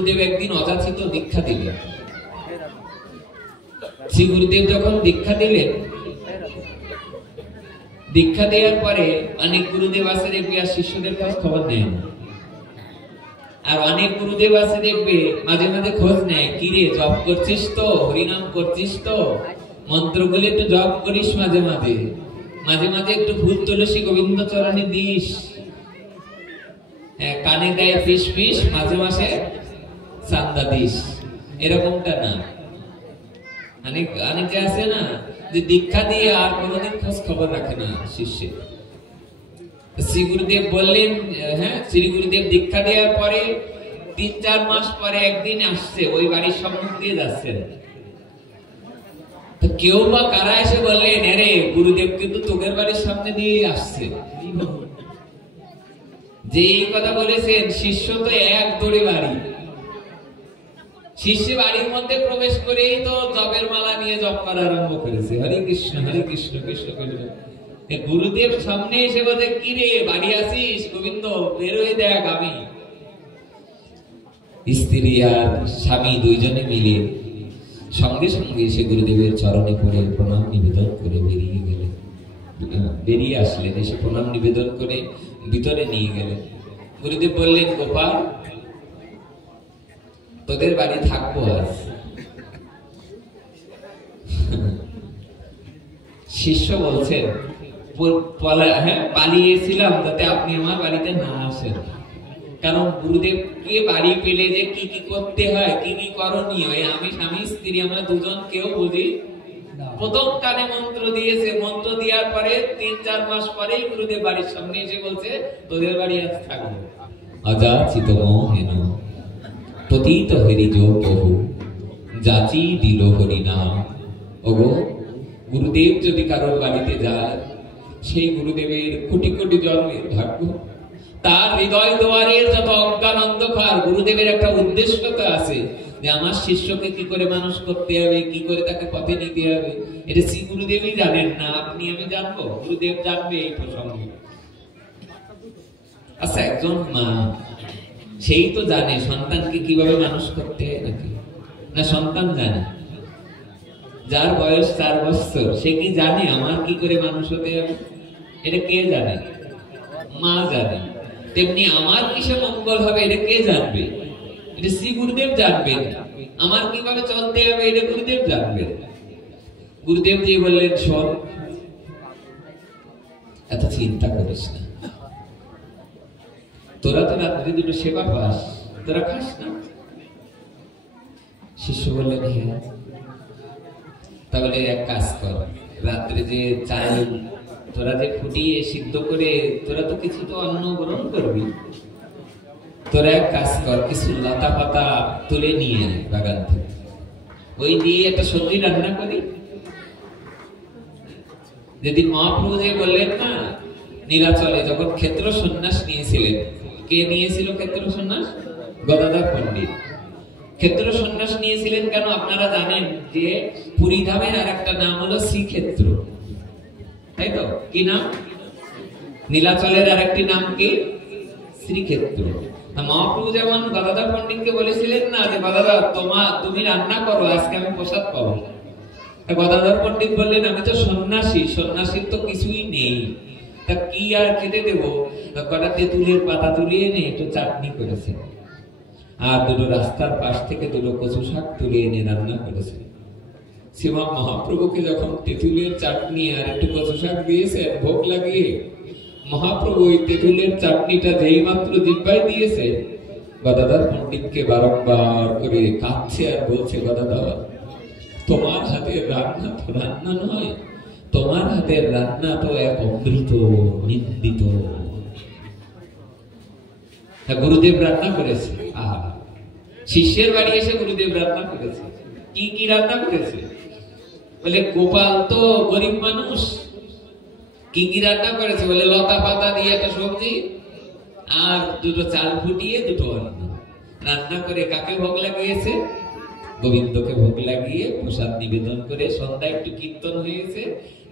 গুরুদেব একদিন অযাচিত দীক্ষা দিলেন। শ্রী গুরুদেব যখন দীক্ষা দিলেন, দীক্ষা দেওয়ার পরে অনেক গুরুদেব আছে দেখবে আর শিষ্যদের কাছে খবর নেয় না, আর অনেক গুরুদেব আছে দেখবে মাঝে মাঝে খোঁজ নেয়, কিরে জপ করছিস তো, হরিনাম করছিস তো, মন্ত্রগুলো একটু জপ করিস, মাঝে মাঝে মাঝে মাঝে একটু ফুল তুলসী গোবিন্দ চরণে দিস, কানে দেয় ফিস ফিস, মাঝে মাসে চান্দা দিস। এরকমটা না। অনেকে আছে না যে দীক্ষা দিয়ে আর কোনোদিন খোঁজ খবর রাখে না শিষ্যের। শ্রী গুরুদেব বললেন, হ্যাঁ, শ্রী গুরুদেব দীক্ষা দেওয়ার পরে 3-4 মাস পরে একদিন আসছে, ওই বাড়ির সম্মুখ দিয়ে যাচ্ছেন, তো কেউ বা কারা এসে বললেন, আরে গুরুদেব কিন্তু তোদের বাড়ির সামনে দিয়ে আসছে। যে এই কথা বলেছেন, শিষ্য তো এক দৌড়ে বাড়ি, শিষ্য বাড়ির মধ্যে প্রবেশ করেই তো জপের মালা নিয়ে জপ করা আরম্ভ করেছে, হরে কৃষ্ণ কৃষ্ণ কৃষ্ণ। গুরুদেব সামনে এসে বলে, কি রে বাড়ি আসিস গোবিন্দ, বেরোয় দেখ। আমি স্ত্রী আর স্বামী দুইজনে মিলে সঙ্গে সঙ্গে এসে গুরুদেবের চরণে পড়ে প্রণাম নিবেদন করে বেরিয়ে আসলেন। এসে প্রণাম নিবেদন করে ভিতরে নিয়ে গেলেন। গুরুদেব বললেন, গোপাল তোদের বাড়ি থাকবো আজ। শিষ্য বলছেন, পালিয়েছিলাম যাতে আপনি আমার বাড়িতে না আসেন, কারণ গুরুদেবকে বাড়ি পেলে যে কি কি করতে হয়, কি কি করণীয়, আমি স্বামী স্ত্রী আমরা দুজন কেউ বুঝি। প্রথম কানে মন্ত্র দিয়েছে, মন্ত্র দেওয়ার পরে 3-4 মাস পরেই গুরুদেব বাড়ির সামনে এসে বলছে, তোদের বাড়ি আজ থাকবো। অযাচিত মোহেন পতিত হরিজ বহু যাচি দিল হরিনাম। ওগো, গুরুদেব যদি কারোর বাড়িতে যায়, সেই গুরুদেবের কোটি কোটি জন্মের ভাগ্য, তার হৃদয় দুয়ারের যত অজ্ঞান অন্ধকার, গুরুদেবের একটা উদ্দেশ্যতা আছে যে আমার শিষ্যকে কি করে মানুষ করতে হবে, কি করে তাকে পথে নিতে হবে। এটা শ্রী গুরুদেবই জানেন না, আপনি আমি জানবো? গুরুদেব জানবে এই প্রসঙ্গে। আচ্ছা, একজন মা সেই তো জানে সন্তানকে কিভাবে মানুষ করতে হয় নাকি? না, সন্তান জানে? যার বয়স 4 বছর, সে কি জানে আমার কি করে মানুষ হতে হবে? এটা কে জানে? মা জানে। তেমনি আমার কিসে মঙ্গল হবে এটা কে জানবে? এটা শ্রী গুরুদেব জানবেন। আমার কিভাবে চলতে হবে এটা গুরুদেব জানবেন। গুরুদেব জি বললেন, শোন, এত চিন্তা করিস না, তোরা তো রাত্রে দুটো সেবা পাস, তোরা খাস না? শিষ্য বললেন, হ্যাঁ। তাহলে এক কাজ কর, রাত্রে যে চাল তোরা যে ফুটিয়ে সিদ্ধ করে, তোরা তো কিছু তো অন্ন গ্রহণ করবি, তোরা এক কাজ কর, কিছু লতা পাতা তুলে নিয়ে বাগান থেকে, ওই দিয়ে একটা সবজি রান্না করি। যেদিন মহাপ্রভু যে বললেন না, নীলাচলে যখন ক্ষেত্র সন্ন্যাস নিয়েছিলেন, কে নিয়েছিল ক্ষেত্র সন্ন্যাস? গদাধর পণ্ডিত। ক্ষেত্র সন্ন্যাস নিয়েছিলেন কেন আপনারা জানেন? যে পুরীধামের আর একটা নাম হলো শ্রীক্ষেত্র, তাই তো? কি নাম? নীলাচলের আর একটি নাম কি? শ্রীক্ষেত্র। মহাপ্রভু যেমন গদাধর পণ্ডিতকে বলেছিলেন না যে গদাধর তুমি রান্না করো, আজকে আমি প্রসাদ পাবো। গদাধর পণ্ডিত বললেন, আমি তো সন্ন্যাসী, সন্ন্যাসীর তো কিছুই নেই, তা কি আর খেতে দেবো? কটা তেঁতুলের পাতা তুলে এনে একটু চাটনি করেছে, আর দুটো রাস্তার পাশ থেকে দুটো কচু শাক তুলে এনে রান্না করেছে। শ্রীমৎ মহাপ্রভুকে যখন তেঁতুলের চাটনি আর একটু কচু শাক দিয়েছে ভোগ লাগিয়ে, মহাপ্রভু ওই তেঁতুলের চাটনিটা যেই মাত্র জিহ্বায় দিয়েছে, গদাধর পণ্ডিতকে বারংবার করে কাঁদছে আর বলছে, গদাধর, তোমার হাতের রান্না তো রান্না নয়, তোমার হাতের রান্না তো এক অমৃত নিন্দিত। গুরুদেব রান্না করেছে। শিষ্যের বাড়ি এসে গুরুদেব রান্না করেছে। কি কি রান্না করেছে? বলে, গোপাল তো গরিব মানুষ, কি কি রান্না করেছে? বলে, লতা পাতা দিয়ে একটা সবজি আর দুটো চাল ফুটিয়ে দুটো অন্ন রান্না করে কাকে ভোগ লাগিয়েছে? গোবিন্দকে ভোগ লাগিয়ে প্রসাদ নিবেদন করে সন্ধ্যায় একটু কীর্তন হয়েছে,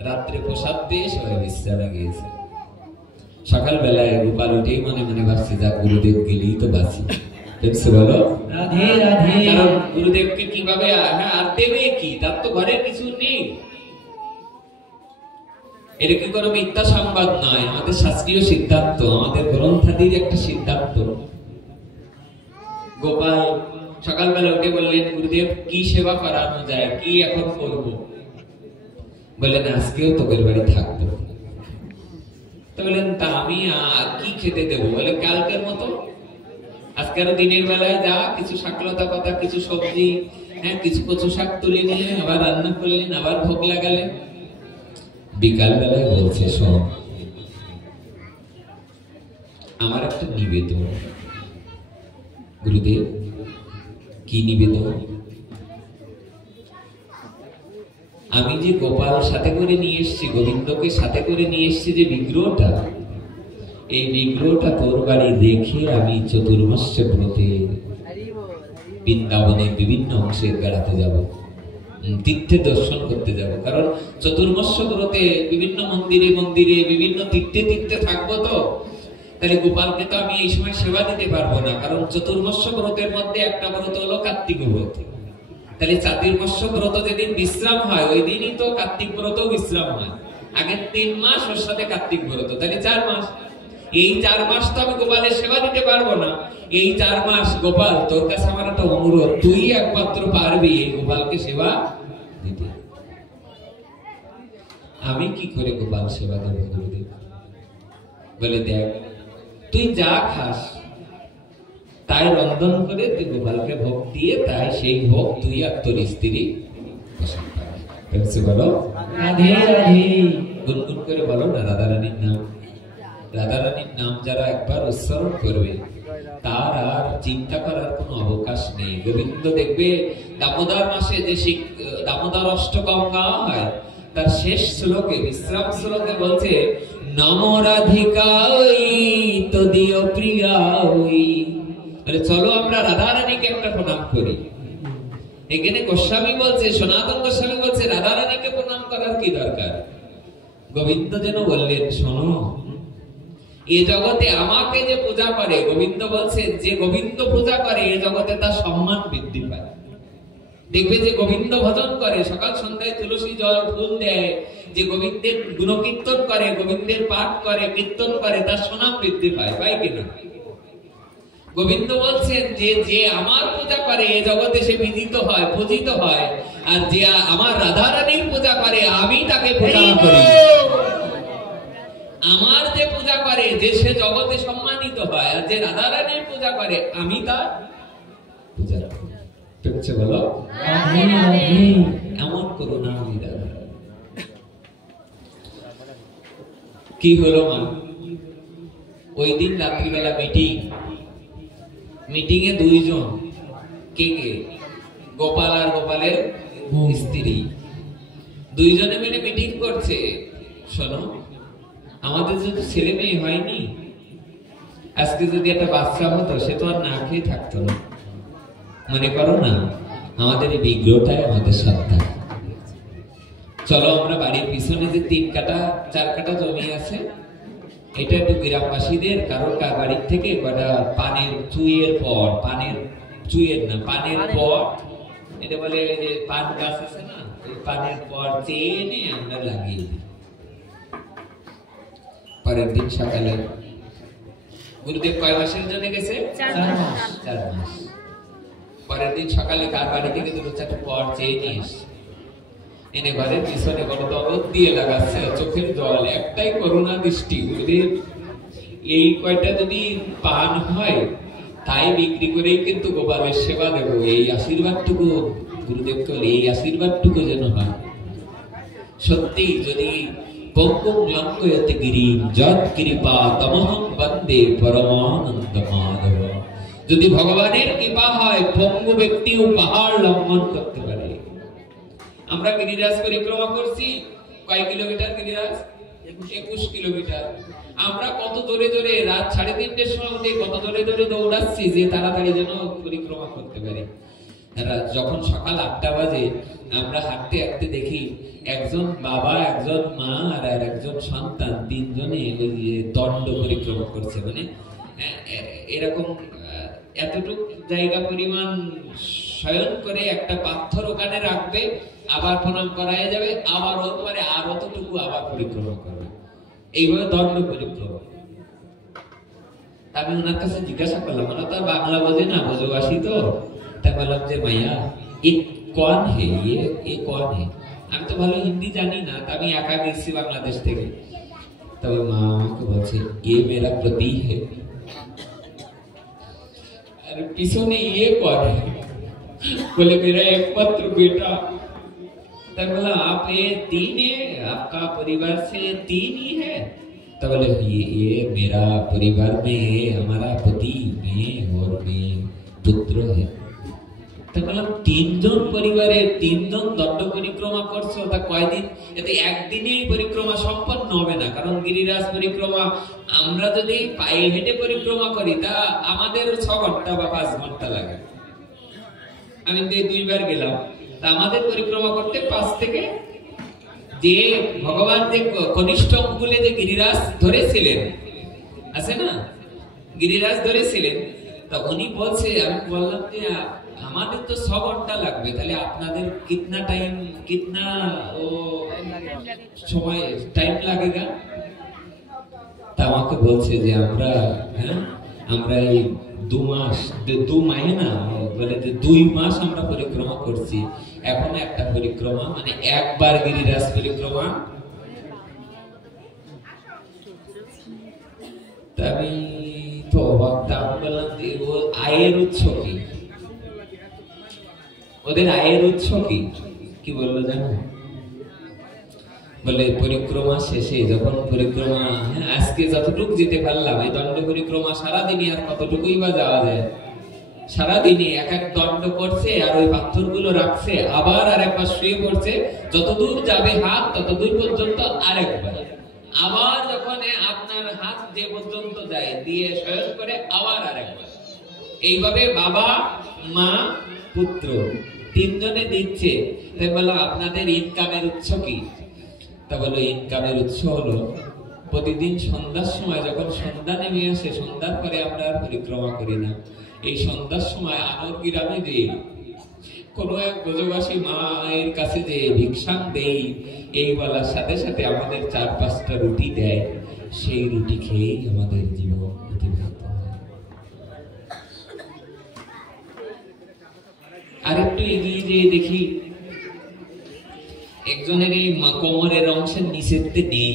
রাত্রে প্রসাদ পেয়ে সবাই বিশ্রামে গিয়েছে। সকালবেলায় গোপাল উঠেই মনে মনে ভাবছে, যা গুরুদেব গেলেই তো বাঁচি, বলো রাধে রাধে। কারণ গুরুদেবকে কিভাবে আর দেবে কি, তার তো ঘরে কিছু নেই। এটা কি কোনো মিথ্যা সংবাদ নয়, আমাদের শাস্ত্রীয় সিদ্ধান্ত, আমাদের গ্রন্থাদির একটা সিদ্ধান্ত। গোপাল সকালবেলা উঠে বললেন, গুরুদেব কি সেবা করানো যায়, কি এখন করব? বললেন আজকেও তোদের বাড়ি থাকবো। তো বললেন তা আমি কি খেতে দেবো? বলে কালকের মতো, আজকে আরো দিনের বেলায় যা কিছু শাকলতা পাতা, কিছু সবজি, কিছু কচু শাক তুলে নিয়ে আবার রান্না করলেন, আবার ভোগ লাগালেন। বিকাল বেলায় বলছে, শোন আমার একটা নিবেদন। গুরুদেব কি নিবেদন? আমি যে গোপাল সাথে করে নিয়ে এসছি, গোবিন্দকে সাথে করে নিয়ে এসছি যে বিগ্রহটা, এই বিগ্রহটা তোর বাড়ি রেখে আমি চতুর্মাস্য ব্রতে বৃন্দাবনের বিভিন্ন অংশে বেড়াতে যাব, তীর্থে দর্শন করতে যাব। কারণ চতুর্মাস্য ব্রতে বিভিন্ন মন্দিরে মন্দিরে বিভিন্ন তীর্থে তীর্থে থাকবো, তো তাহলে গোপালকে তো আমি এই সময় সেবা দিতে পারবো না। কারণ চতুর্মাস্য ব্রতের মধ্যে একটা ব্রত হলো কার্তিক ব্রত। তাহলে চাতুর্মাস্য ব্রত যেদিন বিশ্রাম হয় ওই দিনই তো কার্তিক ব্রত বিশ্রাম হয়। আগের 3 মাস ওর সাথে কার্তিক ব্রত, তাহলে 4 মাস। এই 4 মাস তো আমি গোপালের সেবা দিতে পারবো না। এই 4 মাস গোপাল, তোর কাছে আমার একটা অনুরোধ, তুই একমাত্র পারবি এই গোপালকে সেবা দিতে। আমি কি করে গোপাল সেবা দেবো গুরুদেব? বলে দেখ, তুই যা খাস তাই রন্ধন করে তুই গোপালকে ভোগ দিয়ে, তাই সেই ভোগ তুই আর তোর স্ত্রী বলো রাধে রাধে। গুনগুন করে বলো না রাধারানীর নাম। রাধারানীর নাম যারা একবার উচ্চারণ করবে তার আর চিন্তা করার কোনো অবকাশ নেই। গোবিন্দ দেখবে দামোদর মাসে যে দামোদর অষ্টকম গাওয়া হয়, তার শেষ শ্লোকে, বিশ্রাম শ্লোকে বলছে, নম রাধিকাই তদীয় প্রিয়াই। চলো আমরা রাধারানীকে একটা প্রণাম করি। এখানে গোস্বামী বলছে, সনাতন গোস্বামী বলছে রাধারানীকে প্রণাম করার কি দরকার? গোবিন্দ যেন বললেন, শোনো, এ জগতে আমাকে যে পূজা করে, গোবিন্দ বলছে যে গোবিন্দ পূজা করে এ জগতে তার সম্মান বৃদ্ধি পায়। দেখবে যে গোবিন্দ ভজন করে, সকাল সন্ধ্যায় তুলসী জল ফুল দেয়, যে গোবিন্দের গুণকীর্তন করে, গোবিন্দের পাঠ করে, কীর্তন করে, তার সুনাম বৃদ্ধি পায়। পাই কিনা? গোবিন্দ বলছেন যে যে আমার পূজা করে এ জগতে সে বিদিত হয়, পূজিত হয়, আর যে আমার রাধারানীর পূজা করে আমি তাকে পূজা করি। আমার যে পূজা করে যে সে জগতে সম্মানিত হয়, আর যে রাধারানীর পূজা করে আমি তার পূজা করি। বলো এমন করুণা কি হলো মা? ওই দিন রাত্রিবেলা মিটিং এ 2 জন, কে কে? গোপাল আর গোপালের স্ত্রী, 2 জনে মিলে মিটিং করছে। শোনো, আমাদের যদি ছেলে মেয়ে হয়নি, আজকে যদি একটা বাচ্চা হতো সে তো আর না খেয়ে থাকতো না। মনে করো না আমাদের এই বিগ্রহটাই আমাদের সত্তা। চলো আমরা বাড়ির পিছনে যে 3 কাঠা 4 কাঠা জমি আছে, এটা একটু গ্রামবাসীদের কারোর বাড়ির থেকে কটা পানের চুইয়ের পর, পানের পর, এটা বলে যে পান গাছ আছে না, পানের পর চেয়ে এনে আমরা লাগিয়ে দিই। পরের দিন সকালে গুরুদেব কয় মাসের জন্য গেছে? 4 মাস। পরের দিন সকালে কার বাড়ি থেকে 2-4 পর চেয়ে নিয়ে এসে এনে ঘরের পিছনে বড় দরদ দিয়ে লাগাচ্ছে, চোখের জল, একটাই করুণা দৃষ্টি। গুরুদেব এই কয়টা যদি পান হয় তাই বিক্রি করেই কিন্তু গোপালের সেবা দেব, এই আশীর্বাদটুকু গুরুদেব তো, এই আশীর্বাদটুকু যেন হয়। সত্যি যদি পঙ্কুং লঙ্ঘয়তে গিরিম যৎ কৃপা তমহং বন্দে পরমানন্দ মাধব, যদি ভগবানের কৃপা হয় পঙ্গু ব্যক্তিও পাহাড় লঙ্ঘন করতে পারে। আমরা গিরিরাজ পরিক্রমা করছি, কয় কিলোমিটার গিরিরাজ? 21 কিলোমিটার। আমরা কত দূরে দূরে রাত 3:30টার সময় উঠে কত দূরে দূরে দৌড়াচ্ছি যে তাড়াতাড়ি যেন পরিক্রমা করতে পারি। যখন সকাল 8টা বাজে আমরা হাঁটতে হাঁটতে দেখি একজন বাবা, একজন মা আর একজন সন্তান, 3 জনে ওই দণ্ড পরিক্রমা করছে। মানে এরকম এতটুকু জায়গা পরিমাণ শয়ন করে একটা পাথর ওখানে রাখবে, আবার প্রণাম করায় যাবে, আবার ওর পরে আর অতটুকু আবার পরিক্রমা করবে, এইভাবে দণ্ড পরিক্রমা। আমি ওনার কাছে জিজ্ঞাসা করলাম, ওরা তো বাংলা বোঝে না, বোঝবাসী তো, তাই বললাম যে মাইয়া এ কন হে, এ কন হে? আমি তো ভালো হিন্দি জানি না, তা আমি একা গেছি বাংলাদেশ থেকে। তবে মা আমাকে বলছে এ মেরা প্রতি হে, আর পিছনে এ কন হে? बोले मेरा एकमात्र बेटा। तब बोला आप ये तीन है, आपका परिवार से तीन ही है? तो बोले ये मेरा परिवार में हमारा पति, मैं और मैं पुत्र है। तो बोला तीन जन परिवारे तीन जन दंड परिक्रमा करছো, তা কয়দিন? এতে একদিনেই পরিক্রমা সম্পন্ন হবে না, কারণ গিরিরাজ পরিক্রমা আমরা যদি পায়ে হেঁটে পরিক্রমা করি তা আমাদের 6 ঘন্টা বা 5 ঘন্টা লাগে। আমি 2বার গেলাম, তা আমাদের পরিক্রমা করতে 5 থেকে, যে ভগবান যে কনিষ্ঠ অঙ্গুলে যে গিরিরাজ ধরেছিলেন আছে না, গিরিরাজ ধরেছিলেন, তা উনি বলছে, আমি বললাম যে আমাদের তো 6 ঘন্টা লাগবে, তাহলে আপনাদের কিতনা টাইম, কিতনা ও সময় টাইম লাগেগা? তা আমাকে বলছে যে আমরা এই 2 মাস, 2 মাহিনা বলে যে 2 মাস আমরা পরিক্রমা করছি, এখন একটা পরিক্রমা মানে একবার গিরিরাজ পরিক্রমা। আমি তো বললাম যে ও আয়ের উৎস কি, ওদের আয়ের উৎস কি? কি বললো জানো? বলে পরিক্রমা শেষে যখন পরিক্রমা, আজকে যতটুকু যেতে পারলাম, এই দণ্ড পরিক্রমা সারাদিনই আর কতটুকুই বা যাওয়া যায়, সারাদিনই এক এক দণ্ড করছে, আর ওই পাথরগুলো রাখছে, আবার আর একবার শুয়ে পড়ছে, যতদূর যাবে হাত ততদূর পর্যন্ত আরেকবার, আবার যখন আপনার হাত যে পর্যন্ত যায় দিয়ে শয়ন করে আবার আরেকবার, এইভাবে বাবা মা পুত্র 3 জনে দিচ্ছে। তাই বলো আপনাদের ইনকামের উৎস কি? তা বলো ইনকামের উৎস হলো প্রতিদিন সন্ধ্যার সময়, যখন সন্ধ্যা নেমে আসে, সন্ধ্যার পরে আমরা আর পরিক্রমা করি না, এই সন্ধ্যার সময় আনোর গ্রামে যে কোনো এক ব্রজবাসী মায়ের কাছে যে ভিক্ষাং দেই, এই বলার সাথে সাথে আমাদের 4-5টা রুটি দেয়, সেই রুটি খেয়েই আমাদের জীবন অতিবাহিত হয়। আরেকটু এগিয়ে যেয়ে দেখি একজনের এই কোমরের অংশের নিচেতে নেই,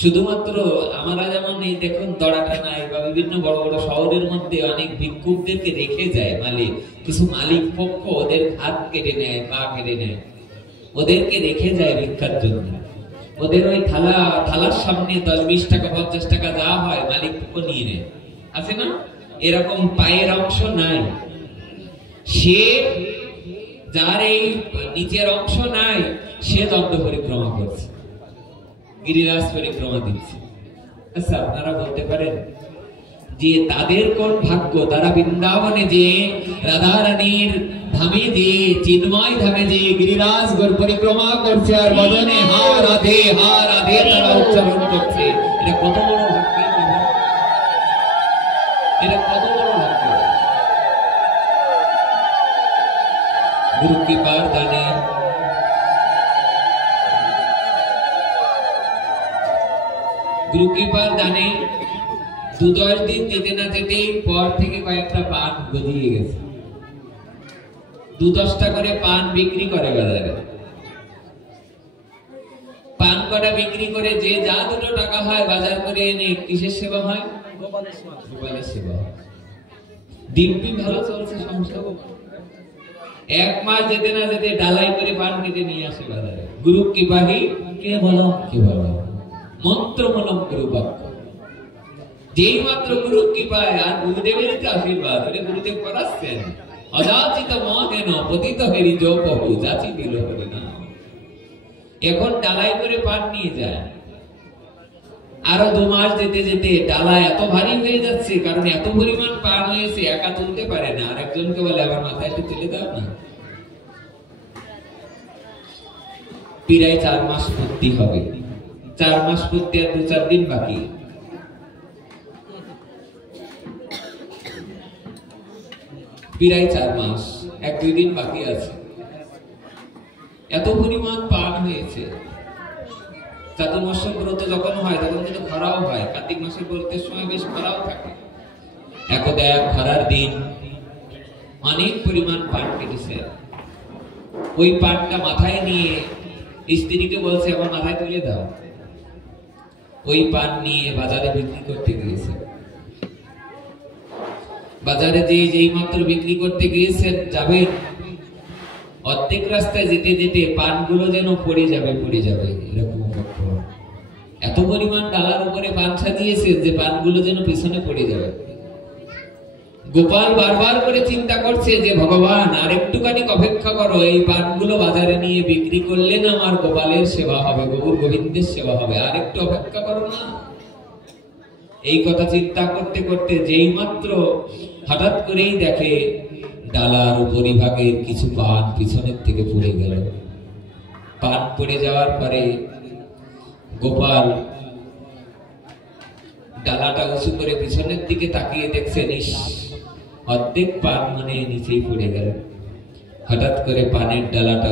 শুধুমাত্র আমরা যেমন এই দেখুন দড়াটা নাই, বা বিভিন্ন বড় বড় শহরের মধ্যে অনেক ভিক্ষুকদেরকে রেখে যায় মালিক, কিছু মালিক পক্ষ ওদের হাত কেটে নেয়, পা কেটে নেয়, ওদেরকে রেখে যায় ভিক্ষার জন্য। ওদের ওই থালার সামনে 10-20 টাকা 50 টাকা যা হয় মালিক পক্ষ নিয়ে নেয়, আছে না? এরকম পায়ের অংশ নাই, সে যার এই নিচের অংশ নাই, সে দণ্ড পরিক্রমা করছে, গিরিরাজ পরিক্রমা দিচ্ছে। আচ্ছা আপনারা বলতে পারেন যে তাদের কোন ভাগ্য, তারা বৃন্দাবনে যে রাধা রানীর ধামে যে চিন্ময় ধামে যে গিরিরাজ পরিক্রমা করছে, আর বদনে হা রাধে তারা উচ্চারণ করছে, এটা কত বড় ভাগ্য, এটা কত বড় ভাগ্য। গুরু কৃপার দানে গুরু কৃপার দানে 2-10 দিন যেতে না যেতেই পর থেকে কয়েকটা পান গজিয়ে গেছে। 2-10টা করে পান বিক্রি করে বাজারে, পান কটা বিক্রি করে যে যা 2 টাকা হয় বাজার করে এনে কিসের সেবা হয়? গোপালের সেবা। দিব্যি ভালো চলছে সংসার। 1 মাস যেতে না যেতে ডালাই করে পান কেটে নিয়ে আসে বাজারে। গুরু কৃপাহি কে বলো, কে বলো মন্ত্রমূলক গুরু বাক্য। যেই মাত্র গুরু কৃপায় আর গুরুদেবের আশীর্বাদ, গুরুদেব করাচ্ছেন, অযাচিত মহেন পতিত হেরি জো প্রভু যাচি দিল হরি না। এখন ডালাই করে পান নিয়ে যায়, আরো 2 মাস যেতে যেতে ডালা এত ভারী হয়ে যাচ্ছে, কারণ এত পরিমাণ পান হয়েছে, একা তুলতে পারে না, আরেকজনকে বলে আমার মাথায় একটু তুলে দাও না। প্রায় 4 মাস পূর্তি হবে, 4 মাস পূর্তি আর 2-4 দিন বাকি। প্রায় 4 মাস, 1-2 দিন বাকি আছে। এত পরিমাণ পান হয়েছে। চাতুর্মাস্য ব্রত যখন হয় তখন কিন্তু খরাও হয়, কার্তিক মাসের ব্রতের সময় বেশ খরাও থাকে। একদা এক খরার দিন অনেক পরিমাণ পান কেটেছে। ওই পানটা মাথায় নিয়ে স্ত্রীকে বলছে, আমার মাথায় তুলে দাও। ওই পান নিয়ে বাজারে বিক্রি করতে গিয়েছে। বাজারে যেই মাত্র বিক্রি করতে গিয়েছেন, যাবেন, অর্ধেক রাস্তায় যেতে যেতে পানগুলো যেন পড়ে যাবে এরকম এত পরিমাণ ডালার উপরে পান সাজিয়েছে যে পানগুলো যেন পিছনে পড়ে যাবে। গোপাল বারবার করে চিন্তা করছে যে ভগবান আর একটুখানি অপেক্ষা করো, এই পানগুলো বাজারে নিয়ে বিক্রি করলে না আমার গোপালের সেবা হবে, গৌর গোবিন্দের সেবা হবে, আর একটু অপেক্ষা করো না। এই কথা চিন্তা করতে করতে যেই মাত্র হঠাৎ করেই দেখে ডালার উপরিভাগের কিছু পান পিছনের থেকে পড়ে গেল। পান পড়ে যাওয়ার পরে গোপাল ডালাটা উঁচু করে পিছনের দিকে তাকিয়ে দেখছে, অর্ধেক পান মানে নিচেই পড়ে গেল। হঠাৎ করে পানের ডালাটা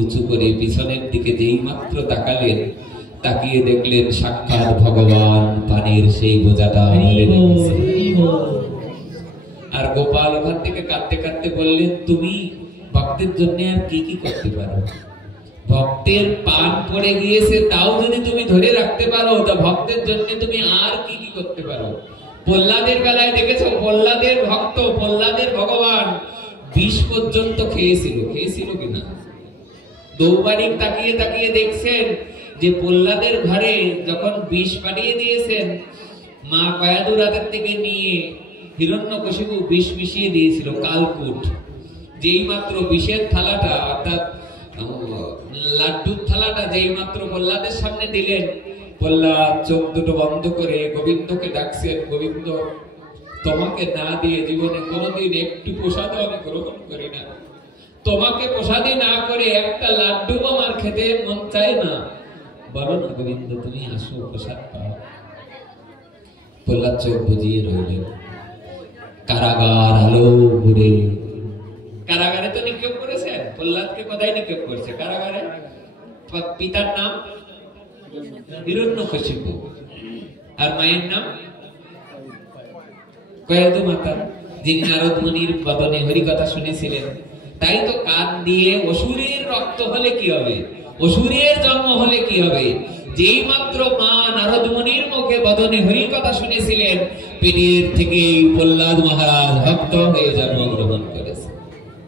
উঁচু করে পিছনের দিকে যেই মাত্র তাকালেন, তাকিয়ে দেখলেন সাক্ষাৎ ভগবান পানের সেই বোঝাটা। আর গোপাল ওখান থেকে কাঁদতে কাঁদতে বললেন, তুমি ভক্তের জন্য আর কি কি করতে পারো? ভক্তের পান পড়ে গিয়েছে, তাও যদি তুমি ধরে রাখতে পারো, তা ভক্তের জন্য তুমি আর কি কি করতে পারো? প্রহ্লাদের বেলায় দেখেছো, প্রহ্লাদের ভক্ত, প্রহ্লাদের ভগবান বিষ পর্যন্ত খেয়েছিল কিনা? দৌবারিক তাকিয়ে তাকিয়ে দেখছেন যে প্রহ্লাদের ঘরে যখন বিষ পাঠিয়ে দিয়েছেন, মা কয়াদুর হাতের থেকে নিয়ে হিরণ্যকশিপু বিষ মিশিয়ে দিয়েছিল, কালকুট। যেই মাত্র বিষের থালাটা অর্থাৎ লাড্ডুর থালাটা যেই মাত্র প্রহ্লাদের সামনে দিলেন, প্রহ্লাদ চোখ দুটো বন্ধ করে গোবিন্দকে ডাকছেন, গোবিন্দ তোমাকে না দিয়ে জীবনে কোনোদিন একটু প্রসাদও আমি গ্রহণ করি না, তোমাকে প্রসাদে না করে একটা লাড্ডু আমার খেতে মন চায় না, বলো না গোবিন্দ তুমি আসো, প্রসাদ পাও। প্রহ্লাদ চোখ বুজিয়ে রইলেন। কারাগার আলো ঘুরে, কারাগারে তো নিক্ষেপ করেছেন, প্রহ্লাদকে কোথায় নিক্ষেপ করছে? কারাগারে। পিতার নাম হিরণ্যকশিপু, আর মায়ের নাম কয়াদু মাতা, যিনি নারদ মুনির বদনে হরি কথা শুনেছিলেন। তাই তো কান দিয়ে অসুরের রক্ত হলে কি হবে, অসুরের জন্ম হলে কি হবে? যেই মাত্র মা নারদ মুনির মুখে বদনে হরি কথা শুনেছিলেন, পেটের থেকেই প্রহ্লাদ মহারাজ ভক্ত হয়ে জন্মগ্রহণ করেছে।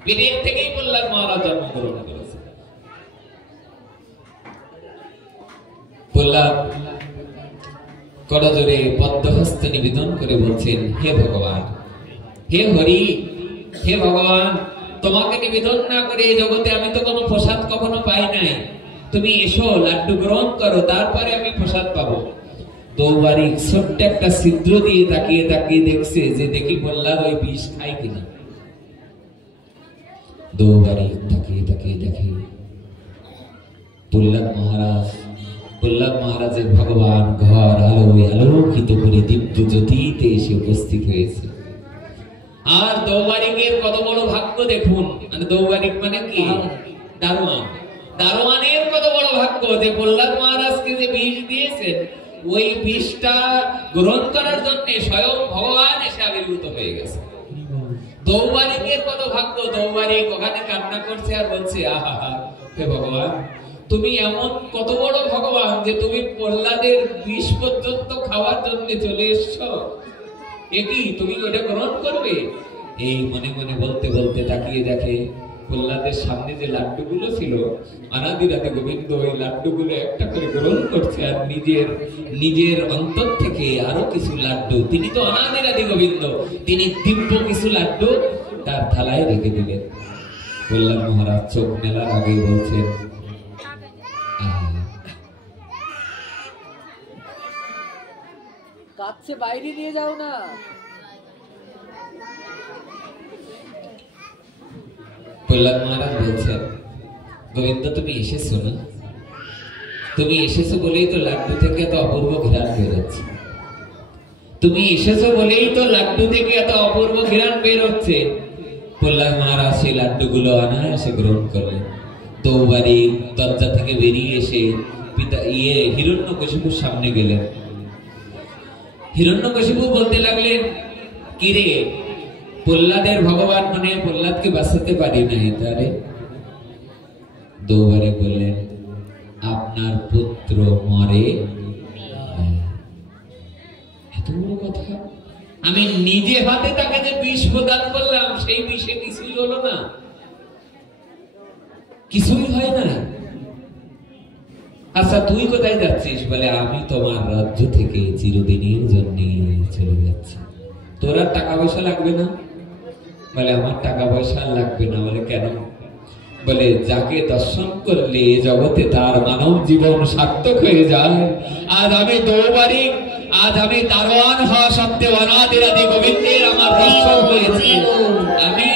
পেটের থেকেই প্রহ্লাদ মহারাজ জন্মগ্রহণ করেছে। প্রহ্লাদ করজোরে পদ্মহস্ত নিবেদন করে বলছেন, হে ভগবান, হে হরি, হে ভগবান, তোমাকে নিবেদন না করে এই জগতে আমি তো কোনো প্রসাদ কখনো পাই নাই, তুমি এসো, লাড্ডু গ্রহণ করো, তারপরে আমি প্রসাদ পাবো। দৌবারিক ছোট্ট একটা ছিদ্র দিয়ে তাকিয়ে তাকিয়ে দেখছে যে দেখি প্রহ্লাদ ওই বিষ খায় কিনা। দৌবারিক তাকিয়ে তাকিয়ে দেখে প্রহ্লাদ মহারাজের ভগবান ঘর আলোয় আলোকিত করে দিব্য জ্যোতিতে এসে উপস্থিত হয়েছে। আর দৌবারিকের কত বড় ভাগ্য দেখুন, মানে দৌবারিক মানে কি? দারোয়ান। দারোয়ানের কত বড় ভাগ্য যে প্রহ্লাদ মহারাজকে যে বিষ দিয়েছেন, ওই বিষটা গ্রহণ করার জন্য স্বয়ং ভগবান এসে আবির্ভূত হয়ে গেছে। দৌবারিকের কত ভাগ্য, দৌবারিক ওখানে কান্না করছে আর বলছে, আহা হে ভগবান, তুমি এমন কত বড় ভগবান যে তুমি প্রহ্লাদের বিষ পর্যন্ত খাওয়ার জন্য চলে এসছো, একই তুমি ওটা গ্রহণ করবে? এই মনে মনে বলতে বলতে তাকিয়ে দেখে প্রহ্লাদের সামনে যে লাড্ডুগুলো ছিল, অনাদিরাতে গোবিন্দ ওই লাড্ডুগুলো একটা করে গ্রহণ করছে, আর নিজের অন্তর থেকে আরো কিছু লাড্ডু, তিনি তো অনাদিরাতে গোবিন্দ, তিনি দিব্য কিছু লাড্ডু তার থালায় রেখে দিলেন। প্রহ্লাদ মহারাজ চোখ মেলার আগে বলছেন, কাছে বাইরে নিয়ে যাও না। প্রহ্লাদ মহারাজ বলছেন, গোবিন্দ তুমি এসেছো না, তুমি এসেছো বলেই তো লাড্ডু থেকে এত অপূর্ব ঘ্রাণ বেরোচ্ছে, তুমি এসেছো বলেই তো লাড্ডু থেকে এত অপূর্ব ঘ্রাণ বের হচ্ছে। প্রহ্লাদ মহারাজ সেই লাড্ডুগুলো অনায়াসে গ্রহণ করলেন। দৌবারি দরজা থেকে বেরিয়ে এসে পিতা হিরণ্যকশিপুর সামনে গেলেন। হিরণ্যকশিপু বলতে লাগলেন, কিরে প্রহ্লাদের ভগবান মনে প্রহ্লাদকে বাঁচাতে পারি নাই তারে? দৌবারি বললেন, আপনার পুত্র মরে। এত বড় কথা! আমি নিজে হাতে তাকে যে বিষ প্রদান করলাম, সেই বিষে কিছুই হলো না, কিছুই হয় না। আচ্ছা তুই কোথায় যাচ্ছিস? বলে, আমি তোমার রাজ্য থেকে চিরদিনের জন্য চলে যাচ্ছি। তোর আর টাকা পয়সা লাগবে না? বলে, আমার টাকা পয়সা লাগবে না। বলে, কেন? বলে, যাকে দর্শন করলে জগতে তার মানব জীবন সার্থক হয়ে যায়। আজ আমি দৌবারি, আজ আমি দারোয়ান হওয়া সত্ত্বেও অনাদিরাদি গোবিন্দের আমার দর্শন হয়েছে। আমি